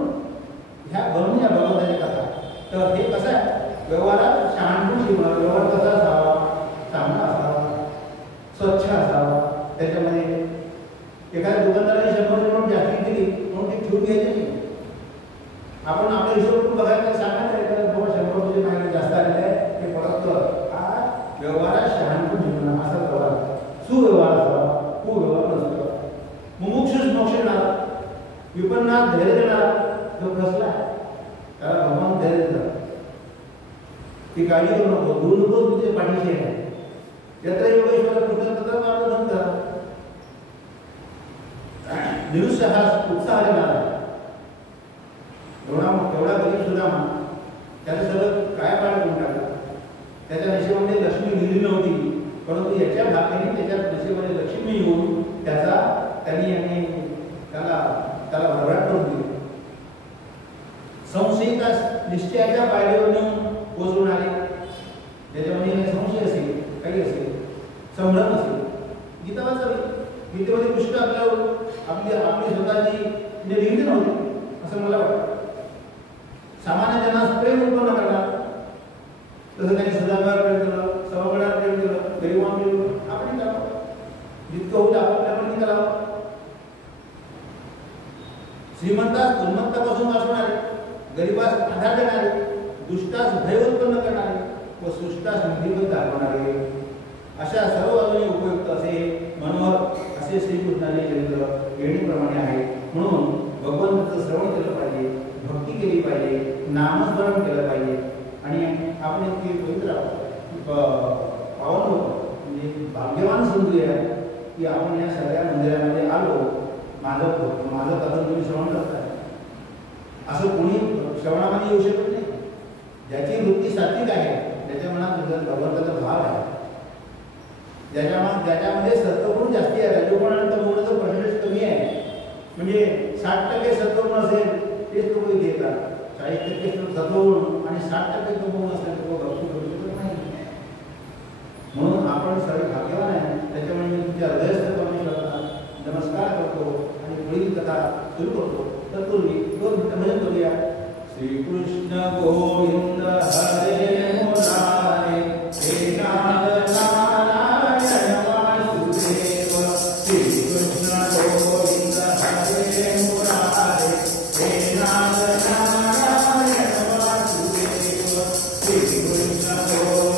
ह्या बनून या भगवंताच्या कथा. तर हे कसं आहे व्यवहारात शहाणपण शिकवणार. व्यवहार कसा असावा, चांगला असावा, स्वच्छ असावा. त्याच्यामध्ये एखाद्या दुकानदाराने 100 नोट जास्ती दिली म्हणून ती ठेवून घ्यायची नाही. आपण आपल्या हिशोब करून बघायला सांगायचं बाबा 100 रुपये माझ्याकडे जास्त आलेले आहे ते परत कर. हा व्यवहारात शहाणपण शिकवणार असा व्यवहार. सुव्यवहार असावा, कुव्यवहार नसतो. मुमुक्षुस मोक्ष देणार, विपन्नास धैर्य देणार. जो फसला त्याला भगवान धैर्य देतात. ती काळजी करू नको, गुरु नकोच तुझे पाठीशी आहे. यत्र योगेश्वर कृष्ण तत्र मार्गदंत. निरुत्साहास उत्साह देणार. एवढा गरीब सुद्धा त्याचं सगळं काय पाळ करून टाकलं. त्याच्या नशिबामध्ये लक्ष्मी लिहिली नव्हती, परंतु याच्या भागाने त्याच्या नशिबामध्ये लक्ष्मी येऊन त्यांनी त्याला भरभराट करून दिली. संशयिकास निश्चयाच्या पायरीवर नेऊन पोचवून आले. ज्याच्यामध्ये संशय असेल, काही असेल, संभ्रम असेल, गीता वाचावी. गीतेमध्ये पुष्कळ आपल्यावर आपली स्वतःची लिहिली नव्हती असं मला वाटतं. सामान्य जनास प्रेम उत्पन्न करणार. तसं त्यांनी सुधारणावर प्रेम केलं, सवगणावर प्रेम केलं, गरिबांवर प्रेम केलं. आपण करावं जितकं होतं आपण करावं. श्रीमंतास उन्मत्तापासून वाचवणारे, गरिबास आधार देणारे, दुष्टास भय उत्पन्न करणारे व सृष्टास निधीपथ दाखवणारे, अशा सर्व बाजूने उपयुक्त असे मनोहर असे असे श्रीकृष्णाचे चरित्र येणीप्रमाणे आहे. म्हणून भगवंताचं श्रवण केलं पाहिजे, भक्ती केली पाहिजे, नामस्मरण केलं पाहिजे. आणि आपण इतकी पवित्र पावन होतो म्हणजे भाग्यवान समजूया की आपण या सगळ्या मंदिरामध्ये आलो. माझं कथन तुम्ही श्रवण करताय असं कोणी श्रवणामध्ये येऊ शकत नाही. ज्याची वृत्ती सात्विक आहे, ज्याच्या मनात भगवंताचा भाव आहे, ज्याच्यामध्ये सत्वगुण जास्ती आहे, रजोगुण आणि तमोगुणाचा पर्सेंटेज कमी आहे. म्हणजे 60% सत्वगुण असेल तेच लोक घेतात, 40% सत्वगुण आणि 60% तमोगुण असेल तर भक्ती करू शकत नाही. म्हणून आपण सर्व भाग्यवान आहे. त्याच्यामुळे मी तुमच्या हृदयस्थपणे नमस्कार करतो आणि पुढील कथा सुरू करतो. तत्पूर्वी 2 मिनिटं भजन करूया. श्रीकृष्ण गोविंद हरे मुरारे हे नाथ नारायण वासुदेव. श्रीकृष्ण गोविंद हरे मुरारे हे नाथ नारायण वासुदेव. श्रीकृष्ण गोविंद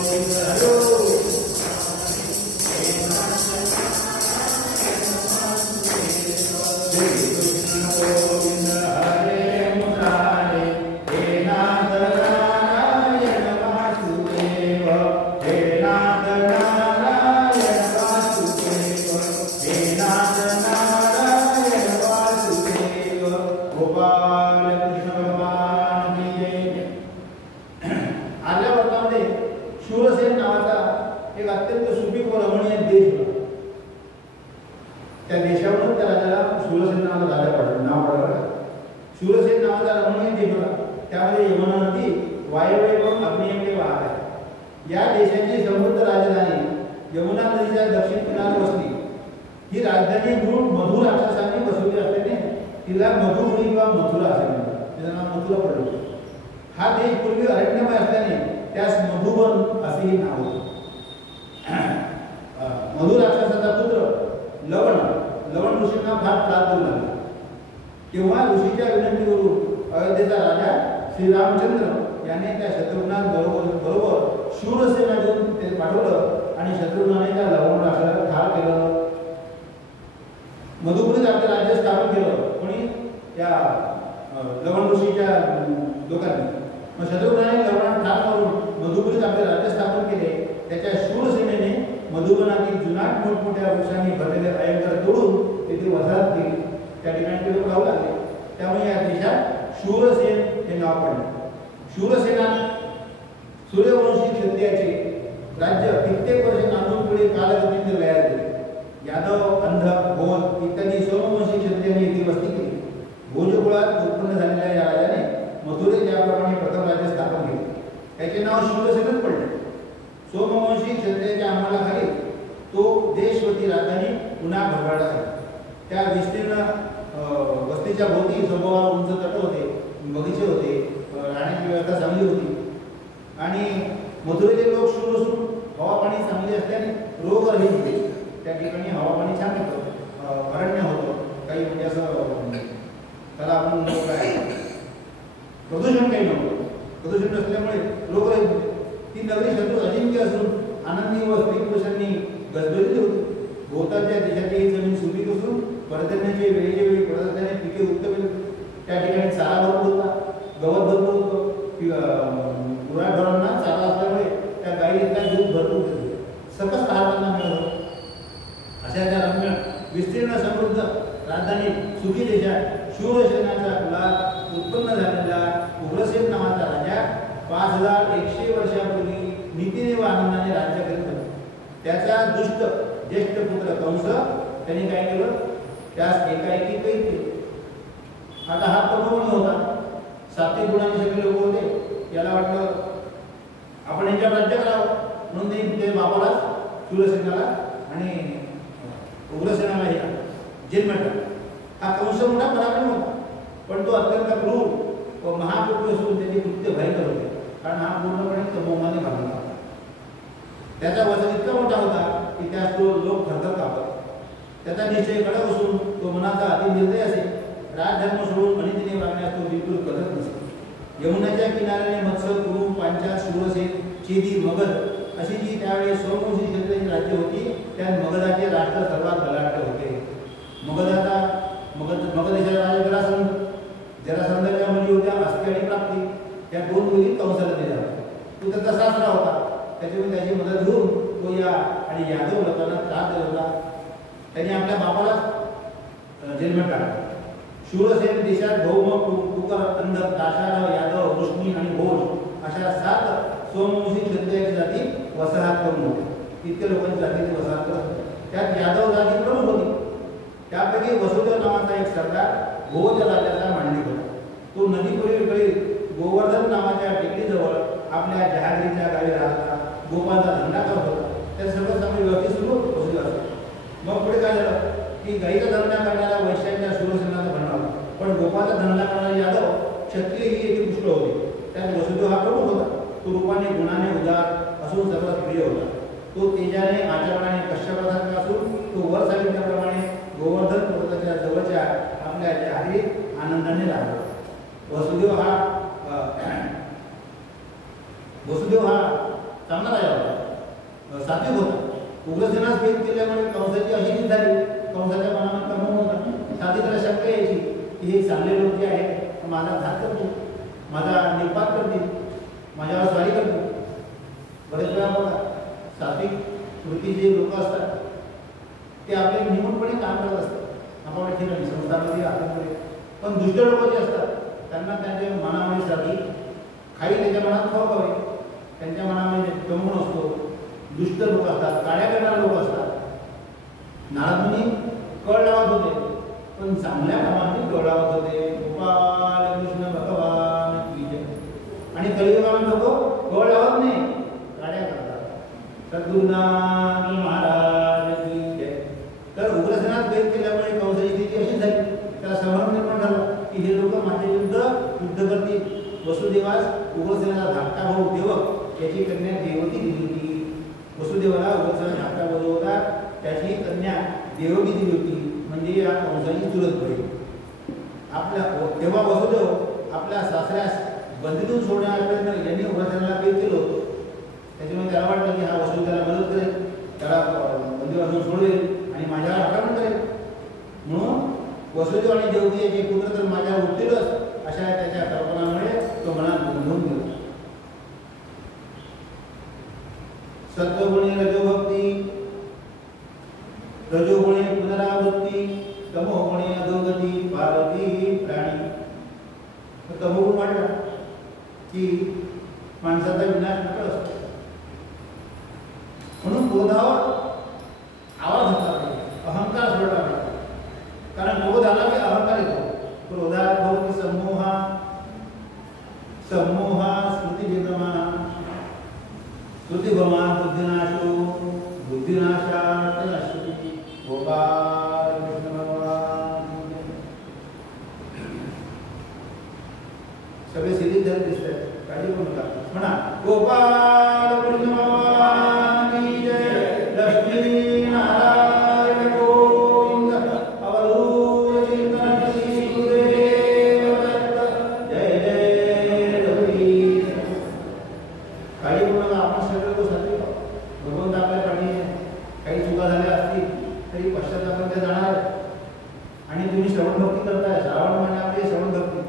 राज्य होती, त्यात मगधाचे राष्ट्र सर्वात बलाढ्य होते. त्या 2 मुली कंसाला दिल्या होत्या. तो त्याचा सासरा होता, त्याच्यामुळे त्याची मदत घेऊन तो या आणि यादव लोकांना त्रास देत होता. त्यांनी आपल्या बापाला जेलमध्ये टाकलं. शूरसेन देशात भौम, कुकर, अंधक, दाशार, यादव, वृष्णी आणि घोष अशा 7 सोमवंशी क्षत्रियाची जाती वसाहत करून होते. इतके लोकांची जातीची वसाहत करत होते. त्यात यादव जाती प्रमुख होती. त्यापैकी वसुदेव नावाचा एक सरदार भोज राज्याचा मांडलिक होता. तो नदीपूर्वेकडे गोवर्धन नावाच्या टेकडीजवळ आपल्या जहागिरीच्या गावी राहता गोपांचा धंदा करत होता. त्या सगळं चांगली व्यवस्थित सुरू वसुदेव. मग पुढे काय झालं की गाईचा धंदा करणारा वैश्यांच्या शूरसेनाचा भंडार होता, पण गोपाचा धंदा करणारा यादव क्षत्रिय ही एक पुष्कळ होते. त्यात वसुदेव हा प्रमुख होता. तो रूपाने गुणाने उदार असून सर्वात प्रिय होता. तो तेजाने आचरणाने कश्यपासारखा असून तो वर सांगितल्याप्रमाणे गोवर्धन पर्वताच्या जवळच्या आपल्या जहागिरीत आनंदाने राहतो. वसुदेव हा चांगला राजा होता, सात्विक होता. उग्रसेनास भेद केल्यामुळे कंसाची अशी जिद्द झाली. कंसाच्या मनात कमवून होता. साधी त्याला शंका यायची की हे चांगले लोक जे आहेत माझा घात करतील, माझा निपात करतील, माझ्यावर स्वारी करतील. बरेच वेळा बघा सात्विक वृत्तीचे लोक असतात ते आपले नियमितपणे काम करत असतात आपण ठिकाणी संस्थांमध्ये आपल्याकडे. पण दुष्ट लोक जे असतात त्यांना त्यांच्या मनामध्ये साठी काही त्याच्या मनात खप हवे, त्यांच्या मनामध्ये कमवून असतो. दुष्ट लोक असतात, काड्या करणारे लोक असतात. नारद मुनी कळ लावत होते, पण चांगल्या कामांनी कळ लावत होते. गोपाल कृष्ण भगवान की जय. आणि कलियुगामध्ये लोक कळ लावत नाही, काड्या करतात. सद्गुरुनाथ महाराज की जय. तर उग्रसेनात भेद केल्यामुळे कंसाची स्थिती अशी झाली, त्याला समरण निर्माण झालं की हे लोक माझ्या विरुद्ध युद्ध करतील. वसुदेवास उग्रसेनाचा धाकटा भाऊ देवक याची कन्या देवकी दिली होती. वसुदेवाला उग्रसेना धाकटा भाऊ होता, त्याची कन्या देवकी दिली होती. म्हणजे या कंसाची चुलत बहीण. तेव्हा वसुदेव आपल्या सासऱ्यास बंदीतून सोडण्याचा प्रयत्न यांनी उग्रसेनाला भेद केलं होतं. त्याच्यामुळे त्याला वाटलं की हा वसुदेव त्याला मदत करेल, त्याला बंदीवासून सोडवेल आणि माझ्यावर आक्रमण करेल. म्हणून वसुदेव आणि देवकी याचे पुत्र तर माझ्यावर उठतीलच अशा त्याच्या कल्पनामुळे तो मनात गुंतवून गेला. सत्वगुणी रजोभक्ती, रजोगुणी पुनरावृत्ती, तमोगुणी अधोगती, पार्वती प्राणी. तमोगुण वाढला की माणसाचा विनाश नकळ असतो. म्हणून क्रोधावर आवाज होता पाहिजे, अहंकार सोडला पाहिजे. कारण क्रोध आला की अहंकार येतो. क्रोधात भवती सम्मोहा, सम्मोहा स्मृतिभेदमा, स्मृतिभ्रमान् बुद्धिनाशो, बुद्धिनाशात् नश्यति. गोपाल कृष्ण भगवान. सगळे सिद्धी झाले दिसतात, काळजी करू नका. म्हणा गोपाल कृष्ण भगवान की जय. लक्ष्मी नारायण गोविंद अवधूत चिंतन श्री गुरुदेव दत्त. जय जय रघुवीर. काळजी करू नका. आपण सगळे तो सात्विक भगवंत आपल्या पाठी. काही चुका झाल्या असतील तरी पश्चातापाने जाणार. आणि तुम्ही श्रवण भक्ती करताय. श्रावण म्हणजे आपली श्रवण भक्ती.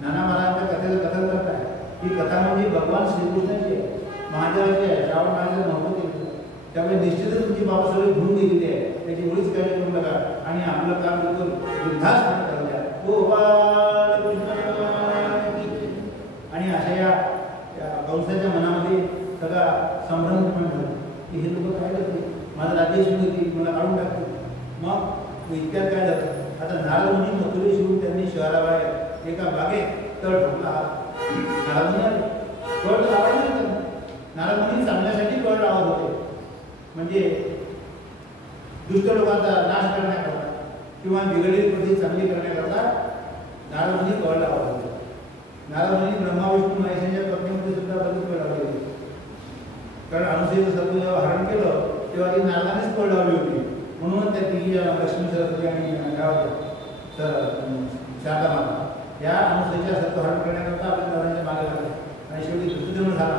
नाना महाराजांच्या कथेचं कथन करताय. ही कथा म्हणजे भगवान श्रीकृष्णाची आहे, महादेवाची आहे. श्रावण महाराजांचं महत्त्व केलं. त्यामुळे निश्चितच तुमची बाबा सगळी धुवून गेलेली आहे, त्याची मुळीच काळजी करू नका. आणि आपलं काम बिलकुल बिनधास्त करू द्या. गोपाल कृष्ण भगवान की जय. आणि अशा या कंसाच्या मनामध्ये सगळा संभ्रम निर्माण झाला की हे लोक काय करतील, माझं राज्य शिवून येतील, मला काढून टाकतील. मग इतक्यात काय झालं, आता नारद मुनी मथुरे शिवून त्यांनी शहराबाहेर एका बागेत तळ ठोकला. नारद मुनी कळ लावायला नारद मुनी चांगल्यासाठी कळ लावत होते. म्हणजे दुष्ट लोकांचा नाश करण्याकरता किंवा बिघडलेली पद्धती चांगली करण्याकरता नारद मुनी कळ लावत होते. नारद मुनी ब्रह्मा विष्णू महेशांच्या पत्नीमध्ये सुद्धा बरीच कळ लावली होती. कारण अनुसूयेचं सत्व जेव्हा हरण केलं तेव्हा ती नारदानेच कळ लावली होती. म्हणून त्या तिघी लक्ष्मी सरस्वती आणि शारदा माता या अनुसूयेच्या सत्व हरण करण्याकरता आपल्या नारायणाच्या मागे लागले. आणि शेवटी धृतजन्म झाला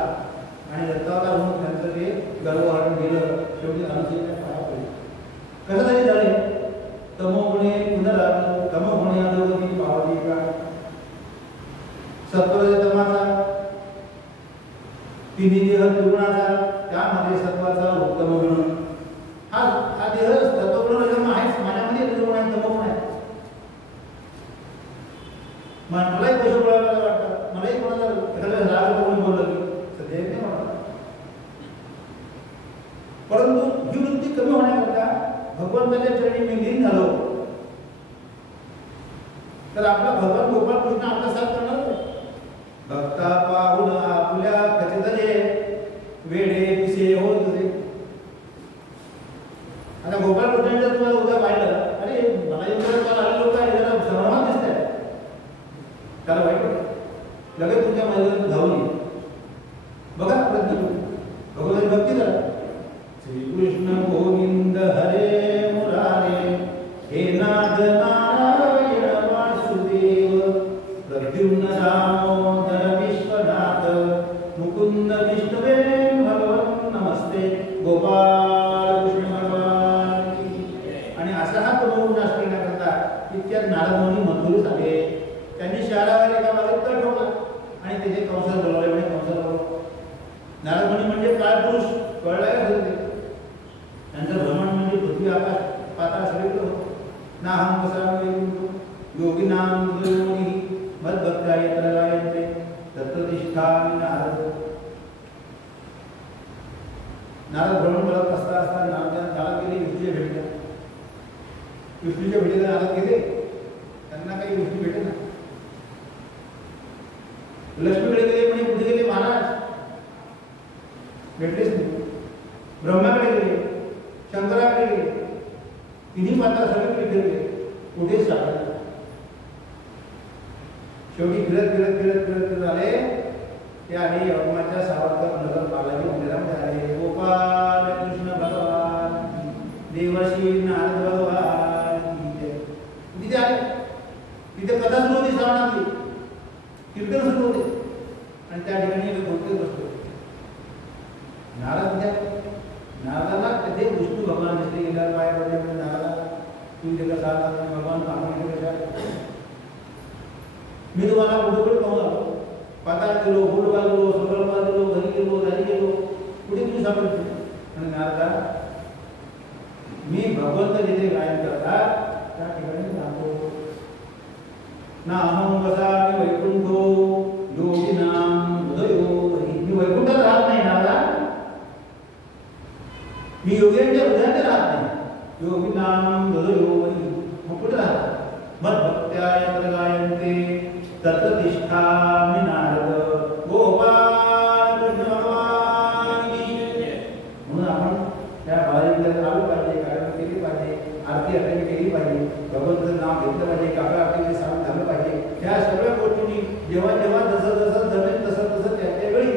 आणि दत्तावतार म्हणून त्यांचं ते गर्भहरण गेलं. शेवटी अनुसूयेच्या पाया पडले. कसं तरी झाले. तमोगुणे पुनरावृत्ती, तमोगुणे अधोगती पावती का. सत्वरजतमाचा भगवंताच्या चरणी मी लीन झालो तर आपला भगवान गोपाळ कृष्ण आपला साथ करणार नाही. भक्ता पाहून आपल्या कथितले वेडे पिसे होत होते. आता गोपाळ कृष्णाने जर तुम्हाला उद्या पाहिलं, अरे मला एवढं आले लोक आहे जरा सर्वात दिसत आहे, त्याला वाईट लगेच तुमच्या मैदानात धावून येईल. बघा प्रयत्न करू, भगवंताची भक्ती करा. श्रीकृष्ण गोविंद हरे मुरारे हे नाथ नारायण वासुदेव प्रद्युम्न दामोदर विश्वनाथ मुकुंद विष्णुवे भगवन् नमस्ते गोपाळ कृष्ण भगवान. आणि असा हा प्रभू नाश करण्याकरता इतक्यात नारद मुनी मथुरेस आले. त्यांनी शहरावर एका बागेत तळ ठेवला आणि तिथे कंसाला बोलावले. म्हणजे कंसाला बोलवलं. नारद मुनी म्हणजे काय पुरुष कळलाय होते. त्यांचं भ्रमण म्हणजे पृथ्वी आकाश पाताळ सगळीकडे होतं. ना हम कसा योगी नाम योगी मद्भक्त्या यत्र गायन्ते तत्प्रतिष्ठामि नारद. नारद भ्रमण करत असता नारद गेले विष्णूच्या भेटीला. विष्णूच्या भेटीला नारद गेले. त्यांना काही विष्णू भेटे ना. लक्ष्मीकडे गेले म्हणजे कुठे गेले महाराज भेटलेच नाही. ब्रह्माकडे गेले, शंकराकडे गेले, तिन्ही माता सगळीकडे फिरले, कुठेच सापडले. शेवटी फिरत फिरत फिरत फिरत फिरत आले ते आले यवतमाळच्या सावरकर नगर बालाजी मंदिरामध्ये आले. गोपाल कृष्ण भगवान देवर्षी नारद भगवान तिथे आले. तिथे कथा सुरू होती श्रावणातली, कीर्तन सुरू होते आणि त्या ठिकाणी भक्ती बसतो. नारद नारदाला कधी विष्णू भगवान दिसले गेल्यावर पाय पडले. म्हणजे नारदा तुम्ही ते कसा भगवान पाहून कशा मी तुम्हाला कुठे कुठे पाहून आलो. पाताळ गेलो, गोडबाग गेलो, सगळबाग गेलो, घरी गेलो, दारी गेलो, कुठे तुम्ही सापडले. आणि नारदा मी भगवंत जिथे गायन करतात त्या ठिकाणी राहतो. ना अहम कसा मी वैकुंठो योगिनाम हृदयो. मी वैकुंठात राहत नाही नारदा, मी योग्यांच्या हृदयात राहत नाही. योगिनाम हृदयो मग कुठे राहतात. मद्भक्त्या यत्र गायन्ते तत्प्रतिष्ठामि नारद गोपाळ कृष्ण भगवान. म्हणून आपण त्या बाळाला आलो पाहिजे, कारण केली पाहिजे, आरती अटेंड केली पाहिजे, भगवंताचं नाव घेतलं पाहिजे, काका आरतीचे सामील झालं पाहिजे. ह्या सगळ्या गोष्टी जेव्हा जेव्हा जसं जसं जमेल तसं तसं त्या त्यावेळी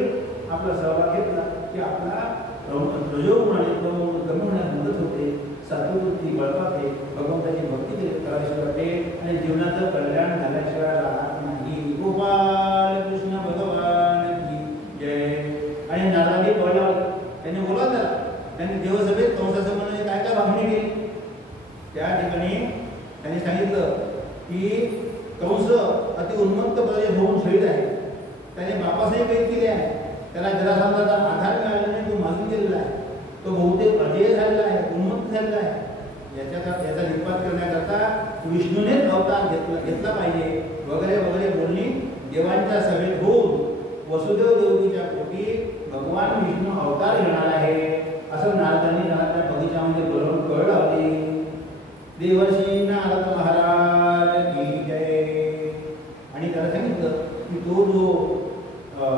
आपला सहभाग घेतला की आपला रजोगुण आणि तमोगुण कमी होण्यास मदत होते. सत्ववृत्ती बळकावते, भगवंताची भक्ती करायची वाटते आणि जीवनाचं कल्याण झाल्याशिवाय राहणार नाही. गोपाल कृष्ण भगवान की जय. आणि नारदाने बोलला, त्यांनी बोला त्याला, त्यांनी देवसभेत कंसाचं म्हणून काय काय मागणी केली. त्या ठिकाणी त्यांनी सांगितलं की कंस अति उन्मत्त प्रदेश होऊन शहीद आहे. त्याने बापासही कैद केले आहे. त्याला जरासंधाचा आधार मिळाला नाही, तो मागून गेलेला आहे. तो बहुतेक अजय झालेला आहे, उन्मत्त झालेला आहे. याचा निपात करण्याकरता विष्णूनेच अवतार घेतला पाहिजे वगैरे वगैरे बोलणी देवांच्या सभेत होऊन वसुदेव देवकीच्या पोटी भगवान विष्णू अवतार घेणार आहे असं नारदांनी नारदाच्या बगीचामध्ये बोलवून कळ लावली. देवर्षी नारद महाराज की जय. आणि त्याला सांगितलं की तो जो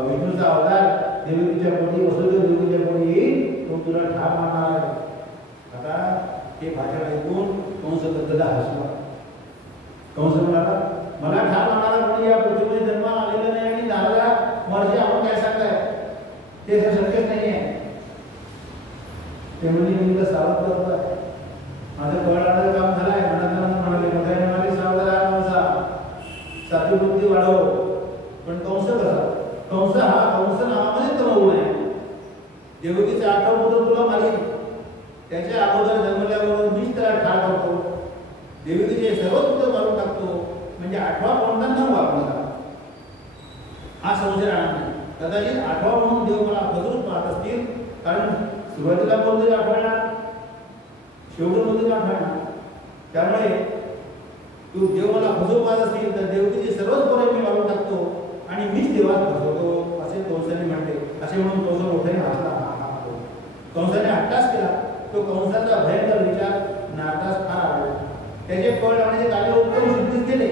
विष्णूचा अवतार देवकीच्या पोटी वसुदेव देवकीच्या पोटी येईल तो तुला ठार मारणार आहे. आता हे भाषण ऐकून कंस बद्दल हसला. कंस म्हणाला मला ठार मारणारा म्हणजे या पृथ्वीमध्ये जन्माला आलेला नाही आणि नारदा महर्षी आपण काय सांगताय ते शक्यच नाही आहे. ते म्हणजे मी तर सावध करतोय, माझं कळणारं काम झालंय. म्हणाले मोठ्याने म्हणाले सावधान कंसा, सात्विक वाढव. पण कंस कसा, कंस नावामध्ये तमगुण आहे. देवकीचा 8 पुत्र तुला मारील, त्याच्या अगोदर जन्मल्याबरोबर मीच त्याला ठार करतो. देवकीचे सर्व पुत्र मारून टाकतो. म्हणजे 8वा कोणता 9वा कोणता हा संशय राहणार नाही. कदाचित 8वा म्हणून देव मला बदलून पाहत असतील, कारण सुरुवातीला बोलतो 8वाला, शेवटी बोलतो 8वाला. त्यामुळे तू देव मला फसवून पाहत असतील तर देवकीचे सर्वच पोरं मी मारून टाकतो आणि मीच देवात फसवतो असे कंसाने म्हणते. असे म्हणून कंस मोठ्याने हसला. कंसाने अट्टास केला. तो कंसाचा भयंकर विचार नारदास फार आवडला. त्याचे फळ लावण्याचे कार्य उत्तम सिद्धीस गेले.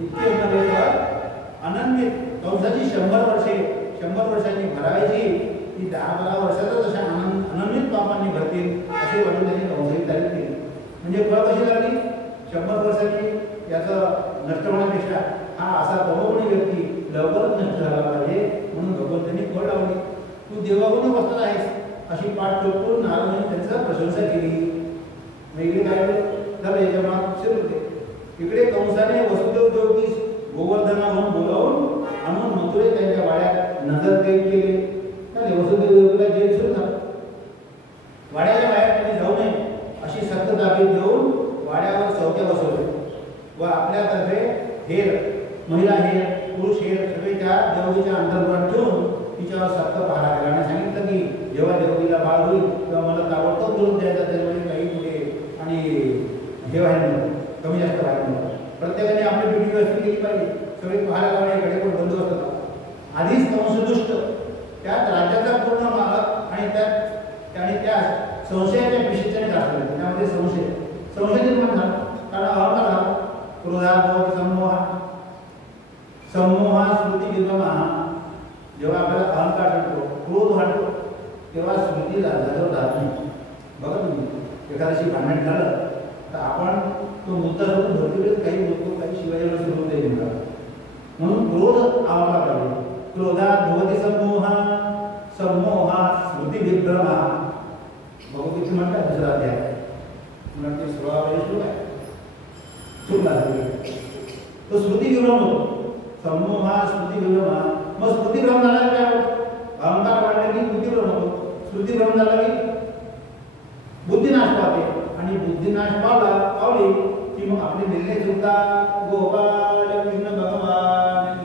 इतके नव्हे तर अनन्य कंसाची 100 वर्षांनी भरायची ती 10-12 वर्षातच अशा अनन्वित पापांनी भरतील असे वाटून त्यांनी कंसाची तारीफ केली. म्हणजे फळ कशी लागली 100 वर्षांनी याचं नष्ट होण्यापेक्षा हा असा तमोगुणी व्यक्ती लवकरच नष्ट झाला पाहिजे म्हणून भगवंतांनी फळ लावली. तू देवाहून बसत आहेस अशी पाठ करून नारदाने त्यांचा प्रशंसा केली. इकडे काय झालं याच्या माग होते. इकडे कंसाने वसुदेव देवकीस गोवर्धनाहून बोलावून आणून मथुरे त्यांच्या वाड्यात नजर कैद केले. वसुदेव देवकीला जेल सुरू झाला. वाड्याच्या बाहेर त्यांनी जाऊ नये अशी सक्त ताकीद देऊन वाड्यावर चौक्या बसवल्या व आपल्यातर्फे हेर महिला हेर पुरुष हेर सगळे त्या देवकीच्या अंतर्गत ठेवून तिच्यावर सक्त पहारा केला आणि सांगितलं की जेव्हा देवकीला बाळ होईल तेव्हा मला ताबडतोब बोलून द्यायचा. त्याच्यामध्ये काही पुढे आणि हे व्हायला कमी जास्त व्हायला नव्हतं. प्रत्येकाने आपली ड्युटी व्यवस्थित केली पाहिजे. सगळे पहारा लावण्याकडे पण बंदोबस्त होता. आधीच कंसदुष्ट त्यात राज्याचा पूर्ण मालक आणि त्या संशयाच्या पिशेच्याने दाखवले. त्यामध्ये संशय निर्माण झाला कारण अहंकार झाला. क्रोधात समोहा स्मृती विभ्रमा. जेव्हा आपल्याला अहंकार वाटतो क्रोध वाटतो तेव्हा स्मृती जागेवर राहत नाही. बघा तुम्ही एखाद्याशी भांडण झालं तर आपण तो मुद्दा सोडून भरतीवेळेस काही बोलतो काही शिवाजीला सुरू होते म्हणून क्रोध आवडला पाहिजे. क्रोधात भवती समोहा स्मृती विभ्रमा. भगवतीचे म्हणतात दुसरा अध्याय म्हणते 16 श्लोक आहे. चुकला तो स्मृती विभ्रम होतो. समोहा स्मृती विभ्रमा. मग स्मृतीभ्रम झाला काय होतो? अहंकार वाढला की बुद्धिभ्रम होतो. स्मृतीभ्रम झाला की बुद्धिनाश पावते आणि बुद्धिनाश पावली की मग आपले निर्णय सुद्धा गोपाल कृष्ण भगवान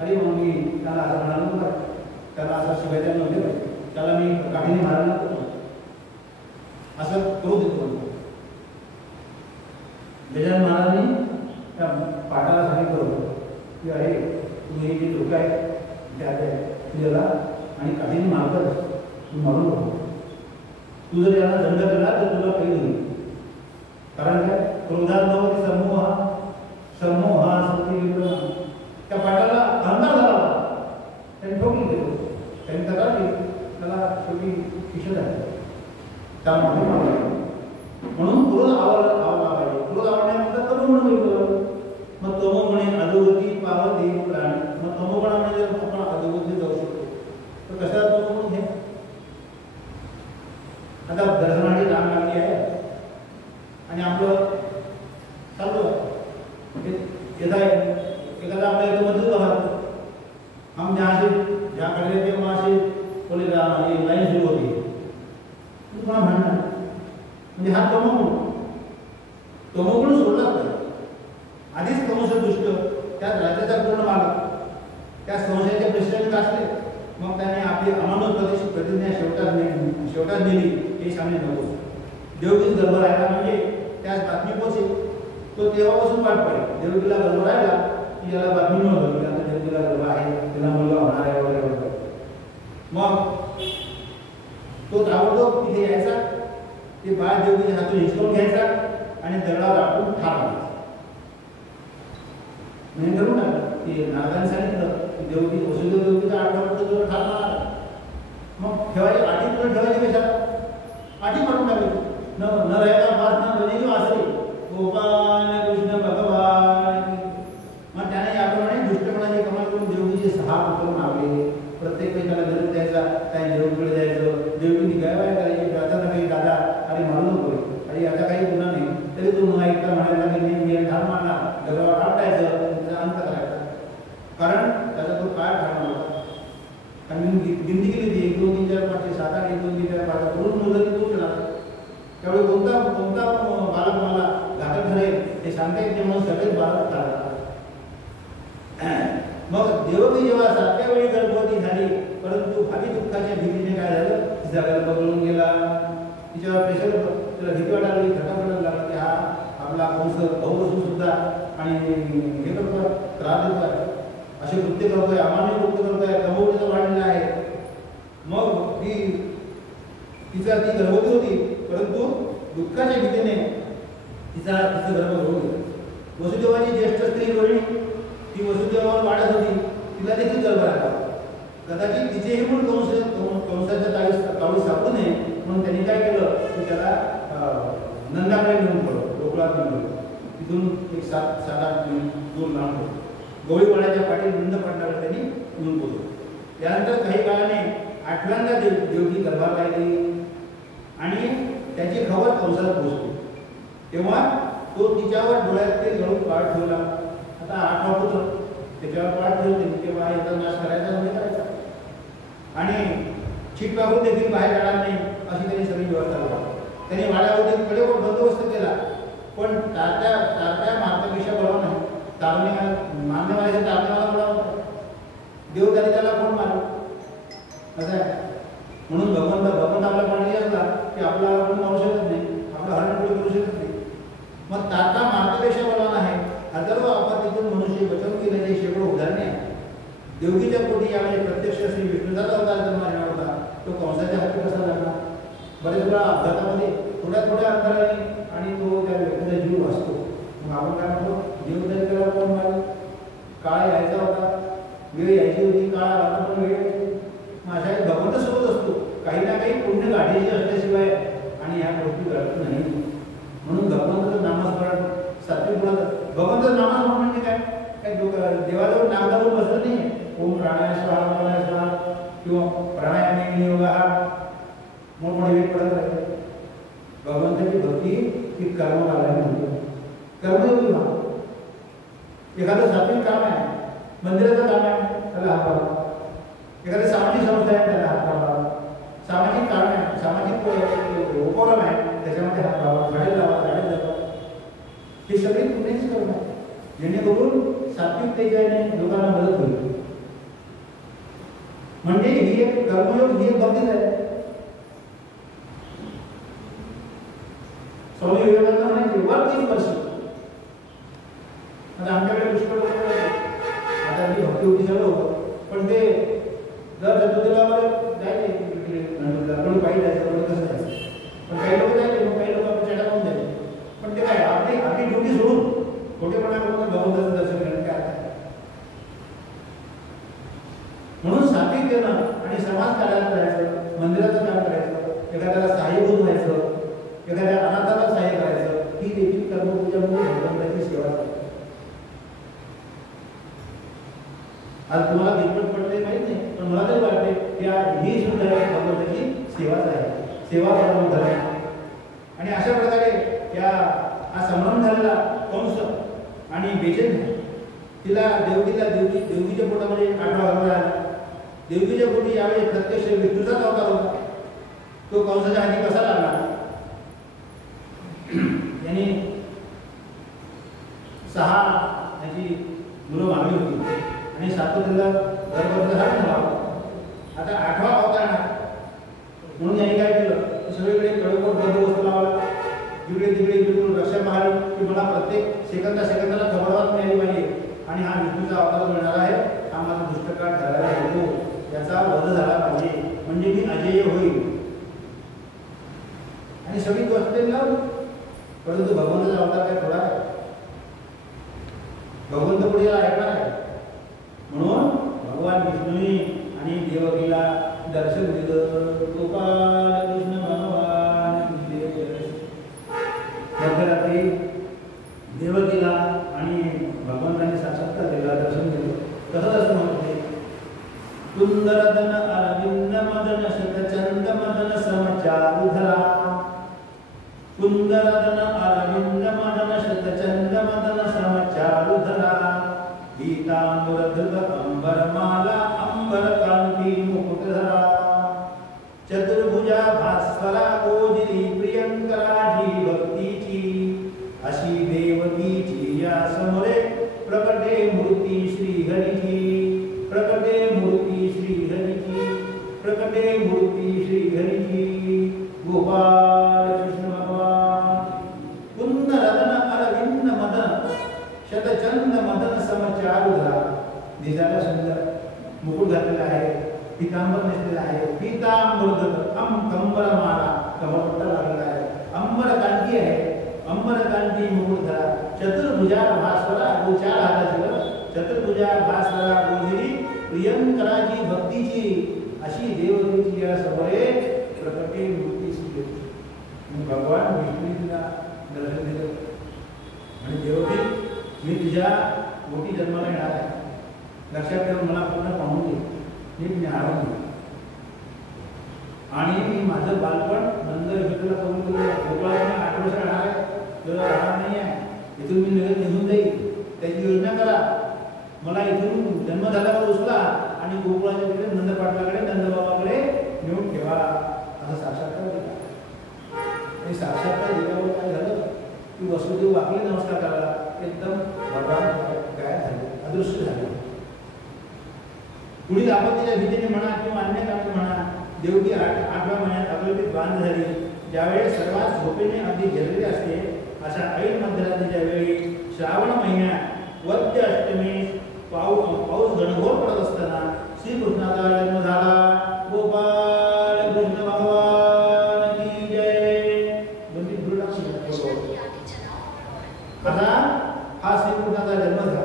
अरे मग मी त्याला असं म्हणालो का त्याला असं शिवायला नव्हते त्याला मी काठीने मारायला नको असं करू देतो. गजानन महाराजांनी त्या पाठाला सांगितलं की अरे तुम्ही हे जे लोक आहेत त्याला आणि काठीने मारतात तू मारू नको. तू जर याला दंड केला तर तुला काही होईल. कारण काय क्रोधात नव्हती समूहा स्मृती विभ्रमा. त्या पाठाला अहंकार झाला होता. त्यांनी ठोकली गेलो त्यांनी तक्रार केली त्याला शेवटी शिक्षा झाली. म्हणून क्रोध आवडला पाहिजे. क्रोध आवडण्यानंतर तमोगुण मिळतो. मग तमोगुणे अधोगती पावते प्राणी. मग तमोगुणामध्ये जर आपण अधोगती जाऊ शकतो तर कशा तमोगुण घ्या. आता दर्शनाची रांग लागली आहे आणि आपलं चालू आहे येत आहे. एखादा आपल्या इथं मधून राहतो हम जहाँ खड़े रहते वहाँ से बोले ये लाइन सुरू होती है तुम्हाला म्हणणार म्हणजे हा तमोगुण सोडला पाहिजे. आधीच तमोस दुष्ट त्यात राज्याचा पूर्ण मालक त्या संशयाचे प्रेसिडेंट असले मग त्याने आपली अमानत प्रतिज्ञा शेवटात दिली हे सांगणे नको. देवगीच गर्भ राहिला म्हणजे त्याच बातमी पोचेल. तो तेव्हापासून वाट पाहिजे. देवगीला गर्भ राहिला की याला बातमी नव्हतं की आता देवगीला गर्भ आहे तिला मुलगा होणार आहे वगैरे वगैरे. मग तो ताबडतोब तिथे यायचा ते बाळ देवगीच्या हातून हिसकावून घ्यायचा आणि दगडावर आपण ठार मारायचा. म्हणजे करू ना की नारदाने सांगितलं की देवगी वसुदेव देवगीचा 8 वर्ष जवळ ठार मारला. मग ठेवायची आठी तुला ठेवायची कशा आठी मारून टाकायची. न राहायला बात न बनी वाचली गोपाल कृष्ण भगवान. मग त्याने याप्रमाणे दुष्टपणाची कमाल करून देवगीचे 6 पुत्र मारले. प्रत्येक वेळी त्याला गरज द्यायचा त्या देवगीकडे जायचं. देवगीने गायबाय करायची प्रार्थना काही दादा अरे मारू नको अरे आता काही गुन्हा नाही तरी तू मला एकटा म्हणायला की मी ठार मारणार दगडावर आपटायचं त्याचा अंत करायचा. कारण त्याचा तो काय ठार होता आणि मी गिनती केली होती 1 2 3 4 5 6 7 8 1 2 3 4 5 करून मुलं की तू केला. त्यावेळी कोणता बालक मला घातक ठरेल हे सांगता येत नाही म्हणून सगळेच बालक ठार. मग देवकी जेव्हा 7व्या वेळी गर्भवती झाली परंतु भावी दुःखाच्या भीतीने काय झालं तिचा गर्भ गळून गेला. तिच्यावर प्रेशर तिला भीती वाटायला लागली धक्का पडायला लागला की हा आपला कंस भाऊ बसून सुद्धा आणि हे करतोय त्रास देतोय असे कृत्य करतोय अमान्य कृत्य करतोय तमोगुण वाढलेला आहे. मग ती गर्भवती होती परंतु दुःखाच्या भीतीने तिचं गर्भ होऊन गेलं. वसुदेवाची ज्येष्ठ स्त्री रोहिणी ती वसुदेवावर वाढत होती, तिला देखील गर्भ आला. कदाचित तिचेही पण कंसाच्या काळी सापडू नये म्हणून त्यांनी काय केलं की त्याला नंदाकडे नेऊन ठेवलं, गोकुळात नेऊन ठेवलं. तिथून एक 7-8 दूर लांब होतं. गवळीपाड्याच्या पाठी नंद पाटलाकडे त्यांनी नेऊन पोहोचलं. त्यानंतर काही काळाने 8व्यांदा देवकी गर्भात राहिली आणि त्याची खबर कंसाला पोहोचली. तेव्हा तो तिच्यावर डोळ्यात तेल घालून पाठ ठेवला. आता 8वा पुत्र त्याच्यावर पाठ ठेवते, तेव्हा याचा नाश करायचा म्हणजे करायचा आणि छिटकाकून देखील बाहेर काढणार नाही अशी त्यांनी सगळी व्यवस्था केली. त्यांनी वाड्यावरती कडेकोट बंदोबस्त केला, पण तारत्या मार्गपेक्षा बरोबर नाही. मारण्यावाल्याच्या तारण्यावाला बरोबर देव त्याला कोण मारू असं आहे. म्हणून भगवंत आपला पाणी असला की आपल्याला कोण मारू शकत नाही, आपला हरण पुढे करू शकत नाही. मग तारका मार्गपेक्षा बलवान आहे. हजारो आपत्तीतून मनुष्य बचाव केल्याचे शेकडो उदाहरणे आहे. देवकीच्या पोटी यावेळी प्रत्यक्ष श्री विष्णूचा अवतार जन्म येणार होता. तो कंसाच्या हाती कसा लागला? बरेच वेळा अपघातामध्ये थोड्या अंतराने आणि तो त्या व्यक्तीचा जीव वाचतो. मग आपण काय म्हणतो, जीव तरी त्याला कोण मारेल? काळ यायचा होता, वेळ यायची होती, काळ आला पण वेळ यायची. मग अशा भगवंत सोबत असतो, काही ना काही पुण्य गाठीची असल्याशिवाय आणि ह्या गोष्टी घडत नाही. म्हणून भगवंताचं नामस्मरण सात्विक गुणाचं. भगवंताचं नामस्मरण म्हणजे काय देवाजवळ नाम दाबून बसत नाही. ओम प्राणायाम स्वाहा प्राणायाम स्वाहा किंवा प्राणायाम योगा मोठमोठे वेग पडत राहते. भगवंताची भक्ती ही कर्मकालाने म्हणतो. कर्मयोगी भाव. एखादं सात्विक काम आहे, मंदिराचं काम आहे, त्याला हात लावा. एखादी सामाजिक संस्था आहे, त्याला हात लावा. सामाजिक काम आहे, सामाजिक उपक्रम आहे, त्याच्यामध्ये हात लावा, झाडे लावा. हे सगळे पुण्याची कर्म आहे, जेणेकरून सात्विकतेने लोकांना मदत होईल. म्हणजे ही एक कर्मयोग, ही एक भक्तीच आहे. स्वामी विवेकानंद म्हणायचे वर्क इज पर्सन. आता आमच्याकडे पुष्कळ आता मी भक्ती होती सगळं होतं, पण ते दर चतुर्थीला जायचे कोणी पाहिजे जायचं, कोणी कसं जायचं. पण काही लोक जायचे, मग काही लोक आपण चेटा पाहून जायचे. पण ते काय आपली ड्युटी सोडून खोटेपणा करून भगवंताचं दर्शन घेणं काय आहे. म्हणून सात्विक देणं आणि समाज कार्याला करायचं, मंदिराचं काम करायचं, एखाद्याला सहाय्यभूत व्हायचं, एखाद्या अनाथाला सहाय्य करायचं, ही देखील कर्मपूजामध्ये भगवंताची सेवा आहे. आज तुम्हाला कितपत पडले माहित नाही, पण मला तरी वाटते की ही सुद्धा भगवंताची सेवाच आहे. सेवा करणं धर्म. आणि अशा प्रकारे हा संभ्रम झालेला कंस आणि बेचैन तिला देवकीच्या पोटामध्ये 8वा गर्भ आला. देवकीच्या पोटी यावेळी प्रत्यक्ष विष्णूचाच अवतार होता. तो कंसाच्या हाती कसा लागला? यांनी 6 याची मुलं मागली होती आणि 7व्या गर्भवती झाला. आता 8वा अवतार म्हणून यांनी काय केलं, सगळीकडे कडकोट बंदोबस्त लावला. जिकडे तिकडे बिलकुल रक्षा पाहिली की मला प्रत्येक सेकंदाला खबरदार मिळाली पाहिजे आणि हा विष्णूचा अवतार मिळणार आहे, हा माझा दुष्टकाळ झालेला नको, याचा वध झाला पाहिजे, म्हणजे मी अजेय होईल. आणि सगळी गोष्ट लावली. परंतु भगवंताचा अवतार काय थोडा आहे? भगवंत पुढे ऐकणार आहे. म्हणून भगवान विष्णूने आणि देवकीला दर्शन दिलं. गोपाल कृष्ण भगवान मध्यरात्री देवकीला आणि भगवंतांनी साक्षात्कार दिला, दर्शन दिलं. कसं असं म्हणते, सुंदरदन अरविंद मदन शतचंद मदन समचारुधरा. सुंदरदन अरविंद मदन शतचंद मदन समचारुधरा. पीतांबरधृत अंबरमाला अंबरकांती मुकुटधरा. चतुर्भुजा भास्वरा ओजिरी प्रियंकराजी भक्तीची. अशी देवकीची या समोरे प्रकटे मूर्ती श्रीहरीची. प्रकटे मूर्ती श्रीहरीची. प्रकटे मूर्ती श्रीहरीची. गोपाल कृष्ण भगवान. कुंदरदन अरविंद मदन शतचंद मदन समचारुधरा. दिसायला सुंदर मुकुट घातलेला आहे, पीतांबर नेसलेला आहे. पीतांबर कंबरमाला कमरपट्टा लागलेला आहे. अंबर कांती आहे. अंबरकांती मुकुटधरा चतुर्भुजा भास्वरा गोचार हाताची चतुर्भुजा भास्वरा गोजिरी प्रियंकराची भक्तीची अशी देवतेची या समोरे प्रकटे मूर्ती सिद्ध भगवान विष्णूला दर्शन दिलं आणि देवते मी तुझ्या मोठी जन्माला येणार आहे, लक्षात ठेवून मला पूर्ण पाहून घे, नीट न्याहाळून घे. आणि मी माझं बालपण नंद विष्णूला कबूल केलं. गोकुळात 8 वर्ष राहणार आहे, तुला राहणार नाही आहे, इथून मी लगेच निघून जाईल, त्याची योजना करा. मला इथून जन्म झाल्यावर उचला आणि गोकुळाच्या तिकडे नंद पाटलाकडे नंदबाबाकडे नेऊन ठेवा, असं साक्षात्कार दिला. आणि साक्षात्कार दिल्यावर काय झालं की वसुदेव वाकले नमस्कार करायला, एकदम भगवान काय झाले, अदृश्य झाले. पुढील आपत्तीच्या भीतीने म्हणा किंवा अन्य काही म्हणा, देवकी 8व्या महिन्यात अकल्पित बांध झाली. ज्यावेळेस सर्वात झोपेने अगदी घेरलेले असते अशा ऐन मध्यरात्रीच्या वेळी श्रावण महिन्यात वद्य अष्टमी पाऊस घनघोर पडत असताना श्रीकृष्णाचा जन्म झाला. गोपाळ कृष्ण भगवान की जय. आता हा श्रीकृष्णाचा जन्म झाला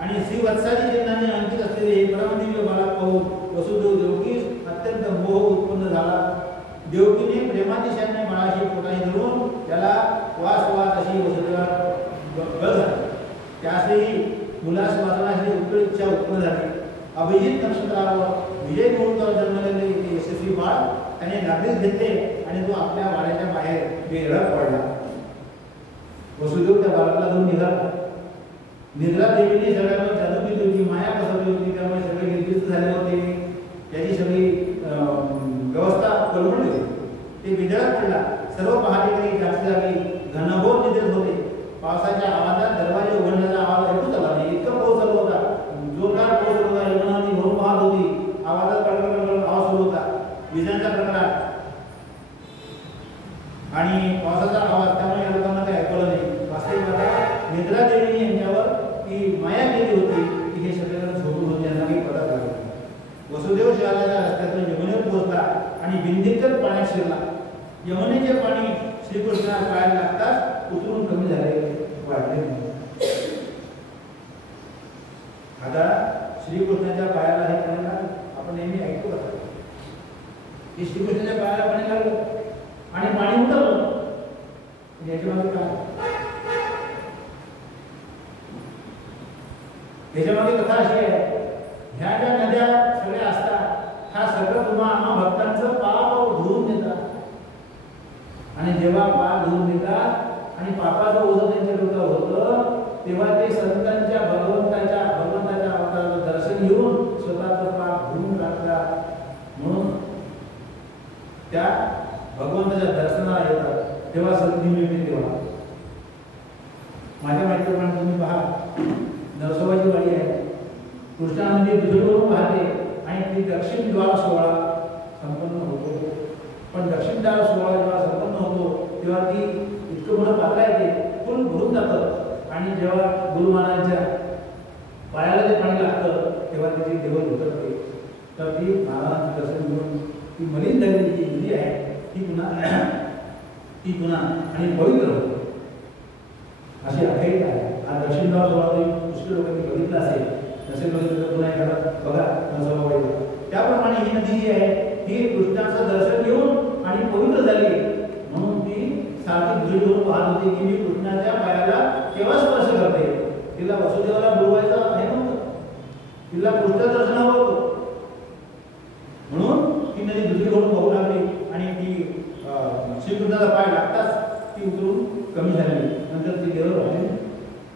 आणि श्रीवत्सादी चिन्हाने अंकित असलेले हे परमदिव्य बालक पाहून वसुदेव देवकीस अत्यंत मोह उत्पन्न झाला. देवकीने प्रेमातिशयाने बाळाशी पोटाशी धरून त्याला वास वास अशी वसुदेवात बळ झाली. त्यासही मुलास वाचनाची उत्कट इच्छा उत्पन्न झाली. अभिजित नक्षत्रावर विजय मुहूर्तावर जन्मलेले यशस्वी बाळ त्याने नागरिक घेतले आणि तो आपल्या वाड्याच्या बाहेर बेघर पडला. वसुदेव त्या बाळाला धरून निघाला. निद्रा देवीने सगळ्यांना जादू केली होती, माया बसवली होती, त्यामुळे सगळे निर्दिष्ट झाले होते. त्याची सगळी व्यवस्था कोलमडली होती. ते विदळत पडला. सर्व पहारेकरी जास्त जागी घनघोर निद्रेत होते. पावसाच्या आवाजात दरवाजे उघडण्याचा आवाज ऐकूच आला नाही, इतका पाऊस चालू होता, जोरदार पाऊस होता, यमुना नदी भरून वाहत होती, आवाजात कडकड आवाज सुरू होता, विजांचा कडकडाट आणि पावसाचा आवाज, त्यामुळे या लोकांना काही ऐकवलं नाही. वास्तविक निद्रा देवीने यांच्यावर ती माया केली होती की हे सगळेजण झोपून होते, यांना काही पडत आलं. वसुदेव शहराच्या रस्त्यातून यमुनेवर पोहोचला आणि बिंदीकर पाण्यात शिरला. यमुनेचे पाणी श्रीकृष्णाला पायाला लागताच उतरून कमी झाले, वाढले. आता श्रीकृष्णाच्या पायाला हे पाणी लागलं, आपण नेहमी ऐकतो का की श्रीकृष्णाच्या पायाला पाणी लागलं आणि पाणी उतरलं. याच्या मागे काय, याच्यामागे कथा अशी आहे, ह्या ज्या नद्या सगळ्या असतात हा सगळं तुम्हा आम्हा भक्तांचं पाप धुवून देतात. आणि जेव्हा पाप धुवून देतात आणि पापाचं ओझं त्यांच्या डोक्यावर होतं तेव्हा ते संतांच्या भगवंताच्या अवताराचं दर्शन घेऊन स्वतःचं पाप धुवून टाकतात. म्हणून त्या भगवंताच्या दर्शनाला येतात तेव्हा संधी मिळते. तेव्हा माझ्या माहितीप्रमाणे तुम्ही पहा, नरसोबाची वाडी आहे, कृष्णा नदी दुधडवरून वाहते आणि ती दक्षिण द्वार सोहळा संपन्न होतो. पण दक्षिण द्वार सोहळा जेव्हा संपन्न होतो तेव्हा ती इतकं मोठं पात्र येते, फुल भरून जातं आणि जेव्हा गुरु महाराजांच्या पायाला ते पाणी लागतं तेव्हा त्याची देवल उतरते. तर ती महाराजांचं दर्शन घेऊन ती मलिन झालेली जी नदी आहे ती पुन्हा आणि पवित्र होते, अशी आख्यायिका आहे. हा दक्षिण द्वार सोहळा पुष्कळ लोकांनी बघितला असेल, नसेल बघितलं पुन्हा एखादा बघा नरसोबावाडी. त्याप्रमाणे ही नदी जी आहे ही कृष्णाचं दर्शन घेऊन आणि पवित्र झाली. म्हणून ती सारखी दृढ होऊन पाहत होती की मी कृष्णाच्या पायाला केव्हा स्पर्श करते. तिला वसुदेवाला बुडवायचं आहे नव्हतं, तिला कृष्ण दर्शन हवं होतं. म्हणून ती नदी दृढ होऊन पाहू लागली आणि ती श्रीकृष्णाचा पाय लागताच ती उतरून कमी झाली. नंतर ती देवर राहिली.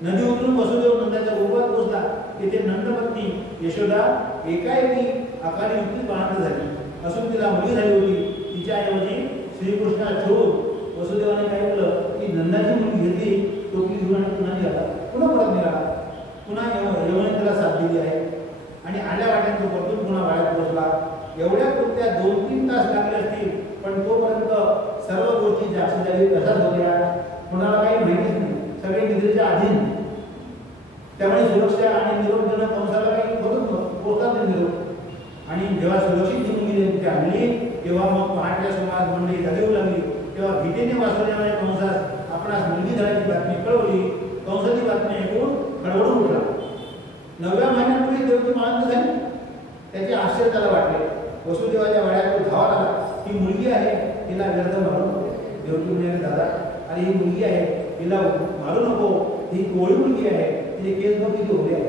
नदी उतरून वसुदेव नंदाच्या गोकुळात पोहोचला. तिथे नंदपत्नी यशोदा एकाएकी अकाली मृत्यू पाहत झाली असून तिला मुलगी झाली होती. तिच्याऐवजी श्रीकृष्णाला ठेवून वसुदेवाने काय केलं की नंदाची मुलगी घेतली, टोपली घेऊन आणि पुन्हा निघाला, पुन्हा परत निघाला. पुन्हा यमुने त्याला साथ दिली आहे आणि आल्या वाट्यात तो परतून पुन्हा वाड्यात पोहोचला. एवढ्या कृत्या 2-3 तास लागले असतील, पण तोपर्यंत सर्व गोष्टी जास्त झाली तशाच होत्या. कोणाला काही माहितीच नाही, सगळे निद्रेच्या अधीन. त्यामुळे सुरक्षा आणि निरोप देणं कंसाला काही होतच नव्हतं, पोहोचतात नाही निरोप. आणि जेव्हा सुरक्षित मुलगी तिथे आणली तेव्हा मग पहाटच्या सुमारास मंडळी जागे येऊ लागली. तेव्हा भीतीने वासुदेवाने कंसास आपण आपणास मुलगी झाल्याची बातमी कळवली. कंसाची बातमी ऐकून खडबडून उठला. 9व्या महिन्यापूर्वी देवकी माळंत झाली. त्याचे आश्चर्य त्याला वाटले. वसुदेवाच्या वाड्यात धावा आला. ही मुलगी आहे, तिला व्यर्थ मारू नको. देवकी म्हणाले, दादा अरे ही मुलगी आहे, तिला मारू नको. ही कोळी मुलगी आहे, तिचे केस बघ किती ओले आहे.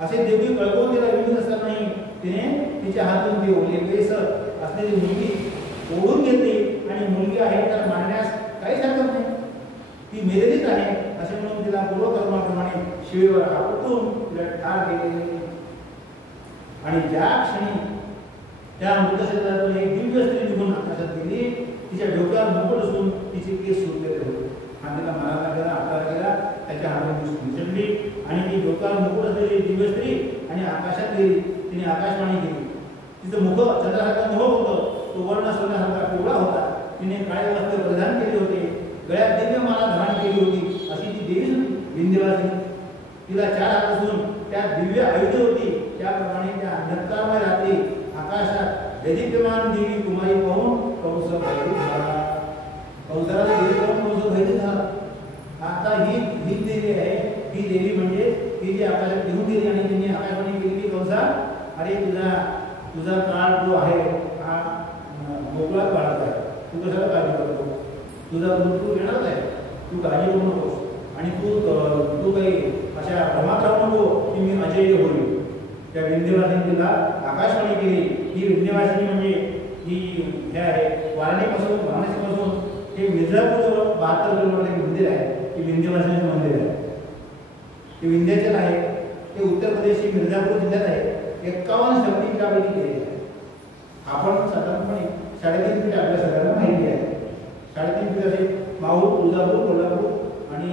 असे देवकी कळकवून तिला विनत असतानाही तिने तिच्या हातून ती ओले केस असलेली मुलगी ओढून घेतली आणि मुलगी आहे तर मारण्यास काहीच हरकत नाही, ती मेलेलीच आहे असे म्हणून तिला पूर्वकर्माप्रमाणे शिवेवर आपटून तिला ठार केले. आणि ज्या क्षणी त्या मृतशरीरातून एक दिव्य स्त्री निघून आकाशात गेली, तिच्या डोक्यावर मुकुट असून तिचे केस सुटलेले होते. हा तिला मारायला गेला, आपल्याला गेला, त्याच्या हातून ती चढली आणि ती डोक्यावर मुकुट असलेली दिव्य स्त्री आणि आकाशात गेली. तिने आकाशवाणी केली. तिचं मुख चंद्रासारखं मोह होतं, तो वर्ण सोन्यासारखा पिवळा होता. तिने काळे वस्त्र परिधान केले होते, गळ्यात दिव्य माला धारण केली होती. अशी ती देवीच होती विंध्यवासिनी. तिला 4 हात असून त्यात दिव्य आयुध होती. त्याप्रमाणे त्या अंधकारमय रात्री आकाशात देदीप्यमान देवी कुमारी पाहून कंस भयभीत झाला. कंसाला देवी पाहून कंस भयभीत झाला. आता ही देवी आहे. ही देवी म्हणजे ती जी आकाशात घेऊन गेली आणि तिने आकाशवाणी केली की कंसा अरे तुझा काळ जो आहे हा मोकळा काळात आहे, तू कशाला काळजी करतो, तुझा मृत्यू येणारच आहे, तू काळजी करू नकोस आणि तू काही अशा भ्रमात राहू नको की मी अजय होईल. त्या विंध्यवासिनी तिला आकाशवाणी केली. ही विंध्यवासिनी म्हणजे ही हे आहे वाराणसीपासून हे मिर्झापूर 72 किलोमीटर मंदिर आहे. हे विंध्यवासिनीचं मंदिर आहे. हे विंध्याचल आहे. ते उत्तर प्रदेश मिर्झापूर जिल्ह्यात आहे. 51 शक्तीपीठापैकी एक आहे. आपण साधारणपणे 3.5 पीठ आपल्या सगळ्यांना माहिती आहे. 3.5 पीठ असे माहूर, तुळजापूर, कोल्हापूर आणि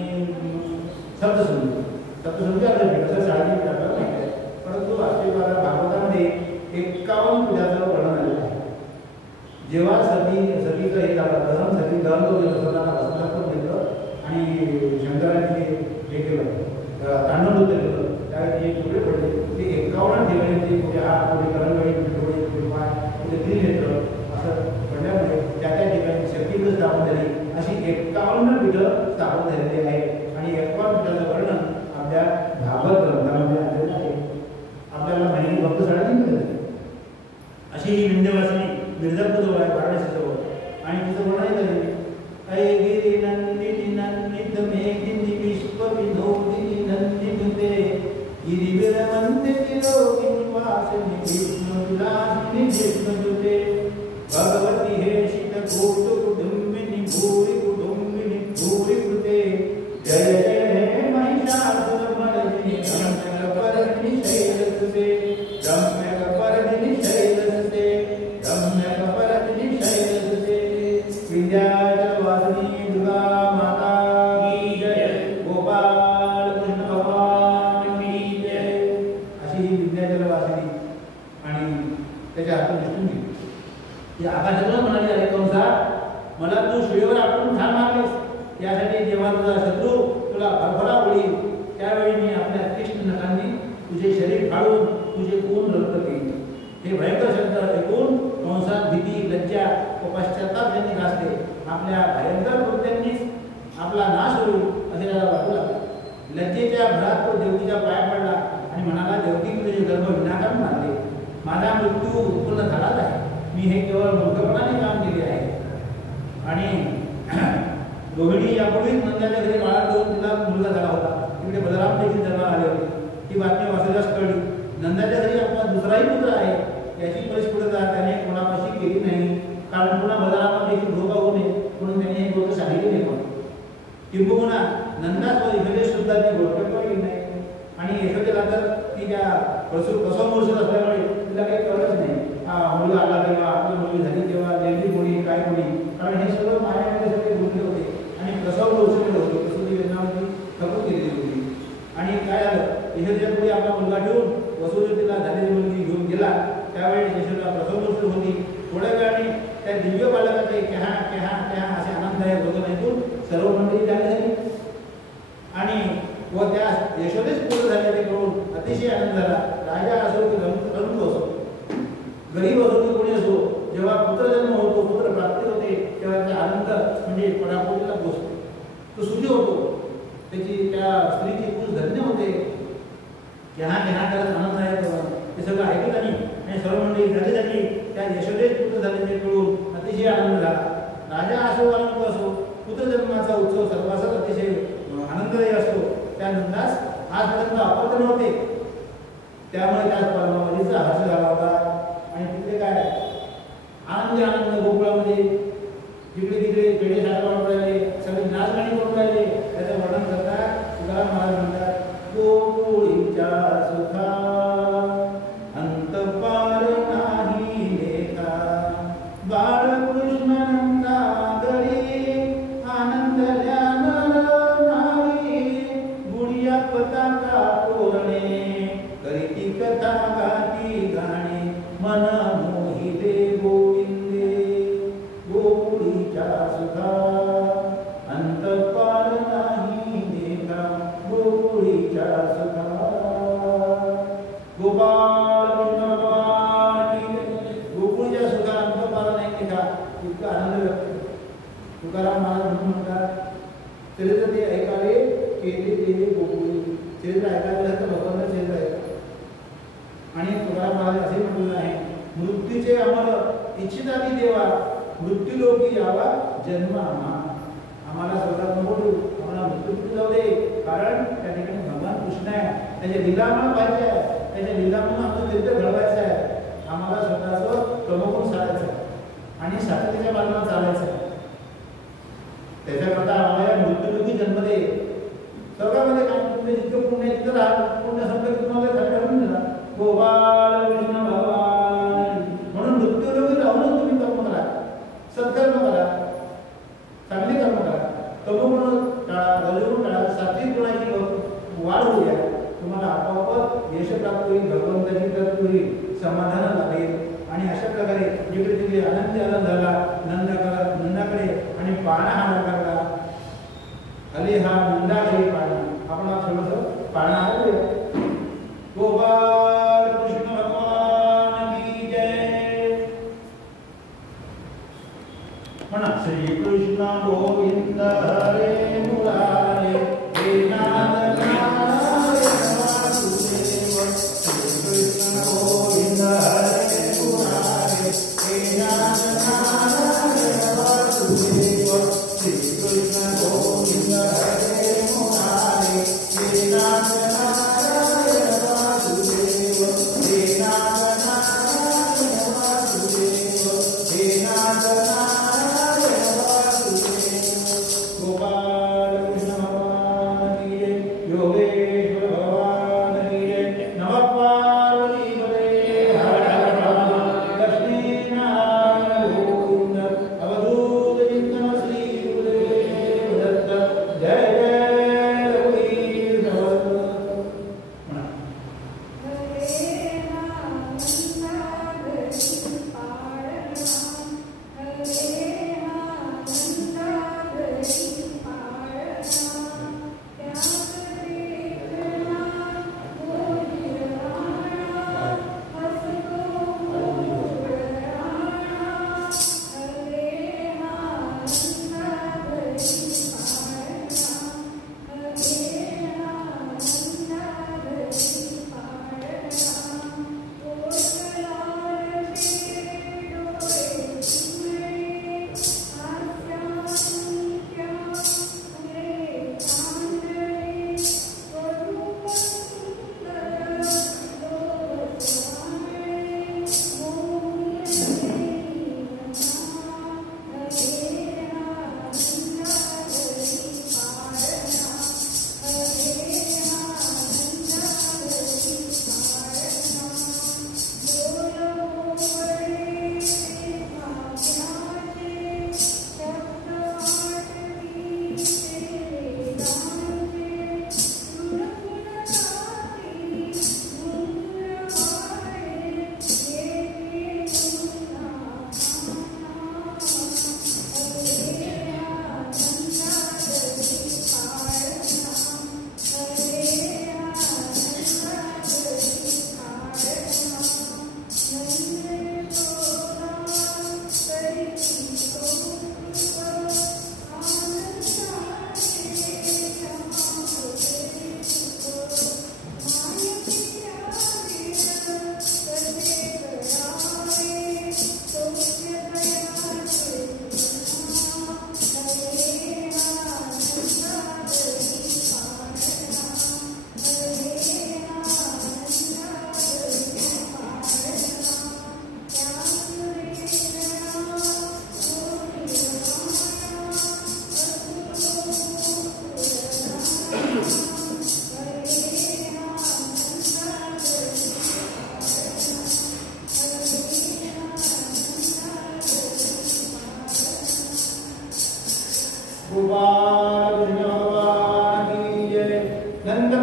सप्तशृंगी आपल्या पीठ असं 3.5 पीठ आपल्याला माहिती आहे. परंतु भागवतामध्ये 51 पीठाचं वर्णन आलेलं आहे. जेव्हा सतीचं हे झालं, प्रथम सती दहन केलं, स्वतःला भस्मार्पण केलं आणि शंकराने हे केलं, तांडव नृत्य केलं, त्यावेळी जे तुकडे पडले ते 51 ठिकाणी ते पुढे हात, पुढे करंगळी, पुढे डोळे, पुढे पाय, पुढे त्रिनेत्र असं पडल्यामुळे त्या ठिकाणी शक्तीपीठ स्थापन झाली. अशी 51 पीठं स्थापन झालेली आहे आणि 51 पीठाचं वर्णन आपल्या भागवत ग्रंथामध्ये आलेलं आहे. आपल्याला माहिती फक्त 3.5 अशी ही विंध्यवासिनी मिर्झापूरजवळ आहे, वाराणसीजवळ आणि तिचं वर्णन झाले ऐगिरी नंदिनी नंदित मेघिनी विश्व विनोदिनी नंदिनुते गिरिविरमंते तिलोकिनी वासिनी विष्णुविलासिनी विष्णुदुते भगवती हे शीतकूट कुटुंबिनी भूरि कुटुंबिनी भूरि कृते जय जय हे महिषासुरमर्दिनी रम्यकपर्दिनी शैलसुते रम्यकपर्दिनी शैलसुते रम्यकपर्दिनी शैलसुते विंध्याचलवासिनी दुर्गा माता की जय, गोपाल कृष्ण भगवान की जय. अशी ही विंध्याचलवासिनी आणि त्याच्या हातून दिसून गेली. ती आकाशातून म्हणाली अरे कंसा मला तू शिवेवर आपटून ठार मारलेस, त्यासाठी जेव्हा तुझा शत्रू तुला भरभरा होईल त्यावेळी मी आपल्या तीक्ष्ण नखांनी तुझे शरीर फाडून तुझे खून रक्त केले. हे भयंकर शब्द ऐकून कंसात भीती, लज्जा व पश्चाताप त्यांनी घासले. आपल्या भयंकर कृत्यांनीच आपला नाश होईल असे त्याला वाटू लागले. लज्जेच्या भरात तो देवकीच्या पाया पडला आणि म्हणाला देवकी तुझे गर्भ विनाकारण मारले, माझा मृत्यू उत्पन्न झालाच आहे, मी हे केवळ मूर्खपणाने काम केले आहे. आणि रोहिणी यापूर्वीच नंद्याच्या घरी बाळा घेऊन तिला मुलगा झाला होता. तिकडे बलराम देखील जन्माला आले होते. ही बातमी वासुदेवास कळली. नंदाच्या घरी आपला दुसराही पुत्र आहे याची परिस्फुटता त्याने कोणापाशी केली नाही, कारण पुन्हा बलरामात देखील धोका होऊ नये म्हणून त्याने हे गोष्ट सांगितली नाही. किंबहुना नंदाच व यशोदे सुद्धा ती गोष्ट कळली नाही आणि यशोदेला तर ती त्या प्रसवमूर्छित असल्यामुळे तिला काही कळलंच नाही. हा मुलगा आला तेव्हा, आपली मुलगी झाली तेव्हा, नेमकी मुली काय मुली, कारण हे सगळं मायामध्ये सगळे गुंतले होते आणि प्रसवमूर्छित होते. प्रसूती वेदनामध्ये थकून गेलेली होती. आणि काय झालं, यशोदेच्या पुढे आपला मुलगा ठेवून वसुदेव तिला झालेली मुलगी घेऊन गेला. त्यावेळेस यशोदा प्रसवमूर्छित होती. थोड्या वेळाने त्या दिव्य बालकाचे कहा कहा कहा असे आनंददायक वचन ऐकून सर्व मंडळी जागी झाली आणि व त्या यशोदेच पूर्ण झाल्याचे करून अतिशय आनंद झाला. राजा असो की रंग असो, गरीब असो की कोणी असो, जेव्हा पुत्रजन्म होतो, पुत्र प्राप्ती होते तेव्हा त्याचा आनंद म्हणजे पडापोटीला पोचतो. तो सुखी होतो, त्याची त्या स्त्रीची कुल धन्य होते. केना करत आनंद आहे ते सगळं ऐकत आणि सर्व मंडळी जाती त्या यशोदेत पुत्र झाल्याचे कळून अतिशय आनंद झाला. राजा असो वा नको असो, पुत्रजन्माचा उत्सव सर्वांचाच अतिशय आनंददायी असतो. त्या नंदास आजपर्यंत अपत्य नव्हते, त्यामुळे त्या परमावलीचा हर्ष झाला होता. आणि तिथे काय आनंद गोकुळामध्ये जिकडे तिकडे पेढे साठा वाढून राहिले, सगळे नाचगाणी करून राहिले. त्याचं वर्णन करतात तुकाराम महाराज म्हणतात, गोकुळीच्या सुखा अंत पार नाही लेखा, बाळकृष्ण नंदागरी आनंदल्या नर नारी, गुडिया पताका तोरणे करीती कथा गाती गाणे, मन मोहिले गोविंदे गोकुळीच्या सुखा अंत पार नाही लेखा, गोकुळीच्या सुखा. गोपाल कृष्ण गोकुळीच्या सुखा अंत पार नाही लेखा, इतका आनंद व्यक्त तुकाराम महाराज म्हणतात. चरित्र ते ऐकावे केले ते गोकुळी, चरित्र ऐकायला तर भगवान चरित्र आहे. आणि तुकाराम महाराज असे म्हटलेलं आहे, मृत्यूचे अमर इच्छितादी देवा, मृत्यूलोकी यावा जन्म आम्हाला स्वतः नको, आम्हाला मृत्यू जाऊ दे. कारण त्या ठिकाणी भगवान कृष्ण आहे, त्याच्या लीला आम्हाला पाहिजे आहे, त्याच्या लीला म्हणून आमचं चरित्र घडवायचं आहे. आम्हाला स्वतःचं प्रमुख साधायचं आहे आणि सातत्याच्या मार्गाने चालायचं आहे. त्याच्याकरता आम्हाला मृत्यूलोकी जन्म दे. स्वर्गामध्ये काम तुम्ही जितकं पुण्य आहे तिथं राहा, पुण्य संपलं की तुम्हाला ठरवून दिला गोपाल कृष्ण भगवान. म्हणून मृत्यूलोकी राहूनच तुम्ही कर्म करा, सत्कर्म करा, चांगले कर्म करा. तमोगुण टाळा, रजोगुण टाळा, सात्विक गुणाची वाढ होऊया. तुम्हाला आपोआप यश प्राप्त होईल, भगवंताची प्राप्ती होईल, समाधान लाभेल. आणि अशा प्रकारे जिकडे तिकडे आनंद झाला नंदाकडे आणि पाळणा हा नाकारला. अले हा नंदाकडे पाळणा, आपण थोडंसं पाळणा हा गोपाल कृष्ण भगवान की जय. म्हणा श्री कृष्ण गोविंद हरे मुरारे, हे नाथ नारायण वासुदेव. श्री कृष्ण गोविंद हरे मुरारे, हे नाथ नारायण वासुदेव. श्री कृष्ण गोविंद हरे मुरारे, हे नाथ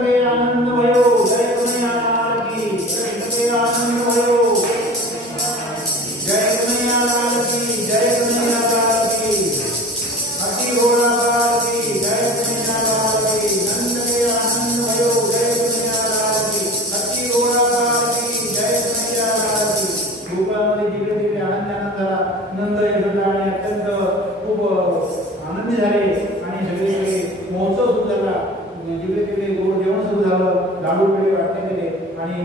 के आनंद भयो जय कन्हैया लाल की कृष्ण के आनंद भयो जय कन्हैया लाल की जय कन्हैया लाल की अति घोड़ा लाल की जय कन्हैया लाल की नंद के आनंद भयो जय कन्हैया लाल की अति घोड़ा लाल की जय कन्हैया लाल की गोकुळामध्ये जिकडे तिकडे आनंद झाला नंद यशोदा आणि अत्यंत खूप आनंदी झाले आणि सगळे महोत्सव सुरू झाला जिकडे तिकडे गोड जेवण सुरू झालं लाडू पेढे वाटले गेले आणि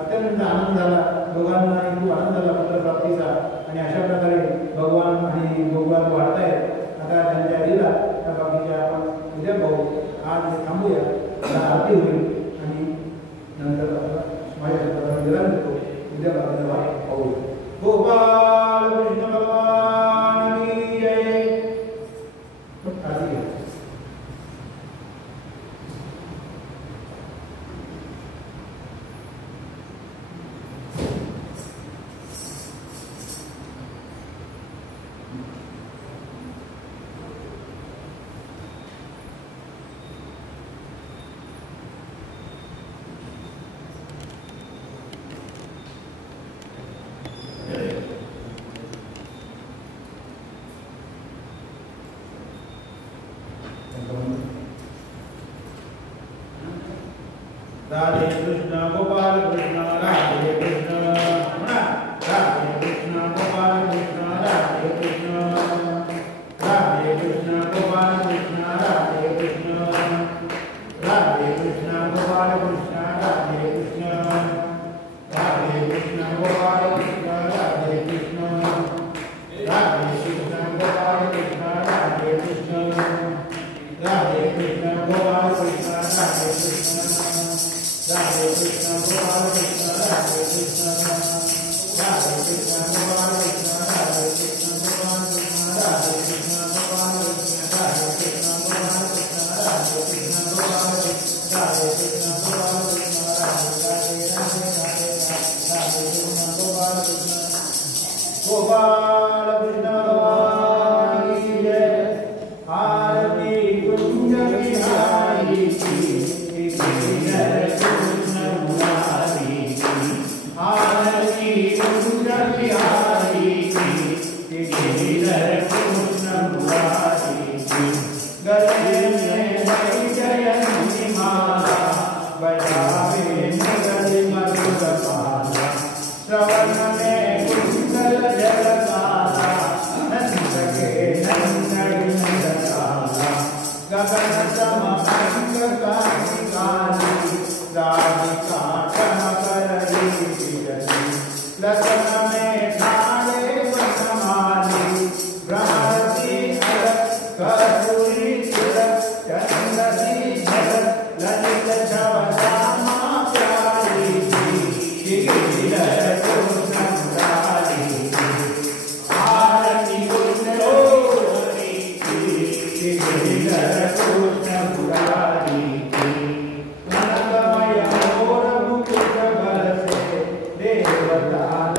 अत्यंत आनंद झाला दोघांना खूप आनंद झाला पुत्रप्राप्तीचा आणि अशा प्रकारे भगवान आणि गोकुळात वाढतायत आता त्यांच्या लीला त्या बाकीच्या आपण उद्या पाहू आज थांबूया आरती होईल आणि नंतर माझ्या विराम देतो उद्या बाकीचा पाहू गोपाल कृष्ण भगवान की जय आरती घ्या Radhe Krishna Gopal Krishna Radhe Krishna Radhe Krishna Gopal Krishna Radhe Krishna Radhe Krishna Gopal Krishna Radhe Krishna Radhe Krishna Gopal Krishna Radhe Krishna Radhe Krishna Gopal Krishna Radhe Krishna Radhe Krishna Gopal Krishna Radhe Krishna Radhe Krishna Gopal Krishna Radhe Krishna Radhe Krishna Gopal Krishna Radhe Krishna Radhe Krishna Gopal Krishna Radhe Krishna Gopal Krishna Radhe Krishna Gopal Krishna Radhe Krishna Gopal Krishna Radhe Krishna Gopal Krishna Radhe Krishna Gopal Krishna Radhe Krishna Gopal Krishna Gopal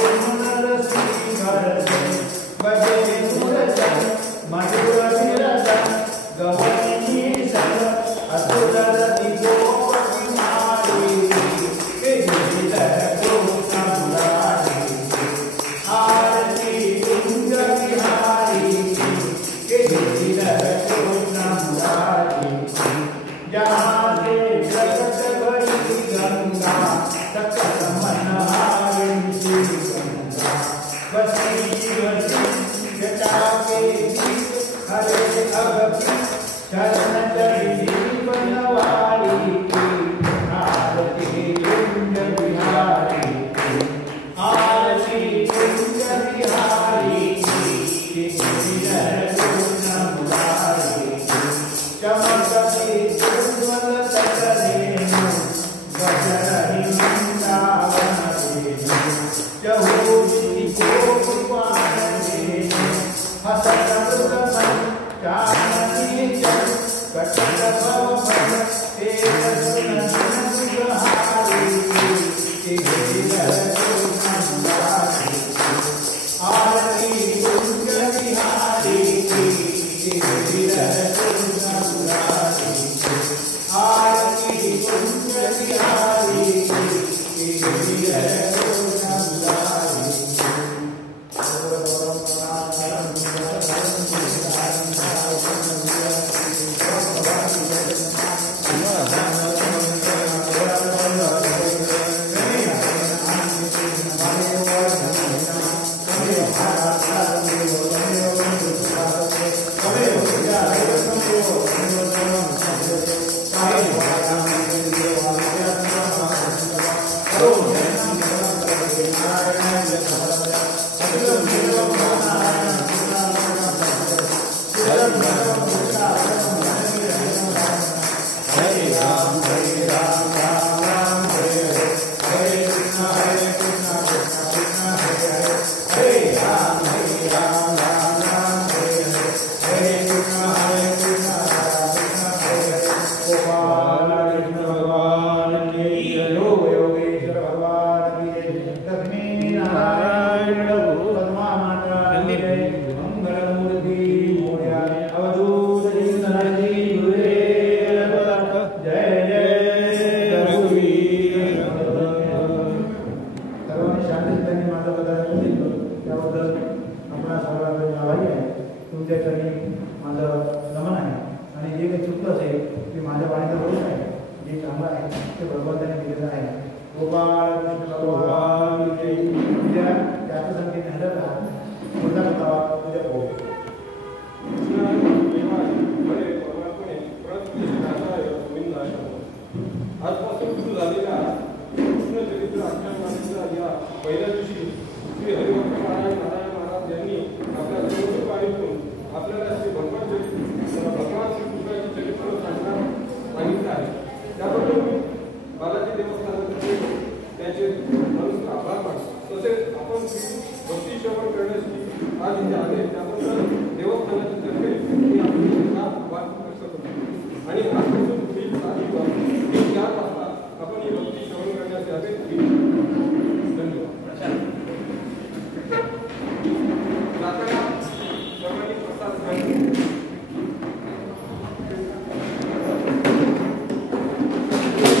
Krishna Bhagwan ki jai Aarati Kunj Bihari ki Hare काही चुकलं असेल की माझ्या वाणीचा दोष आहे, जे चांगलं आहे ते भगवंताने दिलेलं आहे. गोपाळ कृष्ण भगवान उद्या जास्त संख्येने हरत राहा. पुढचा होता उद्या पाहू. आजपासून सुरू झालेल्या कृष्ण चरित्र आख्यानमालेच्या या पहिल्या दिवशी श्री हरिभक्त नारायण महाराज यांनी आपल्या सर्व पाणीतून आपल्याला श्री भगवान श्रीकृष्णाचे चरित्र सांगितलं आहे. त्याबद्दल मी बालाजी देवस्थानाचे त्याचे मनस्थ आभार मानतो. तसेच आपण भक्ती श्रवण करण्यासाठी आज इथे आले त्याबद्दल देवस्थानाचे तर्फे मी आपली आभार व्यक्त करतो. आणि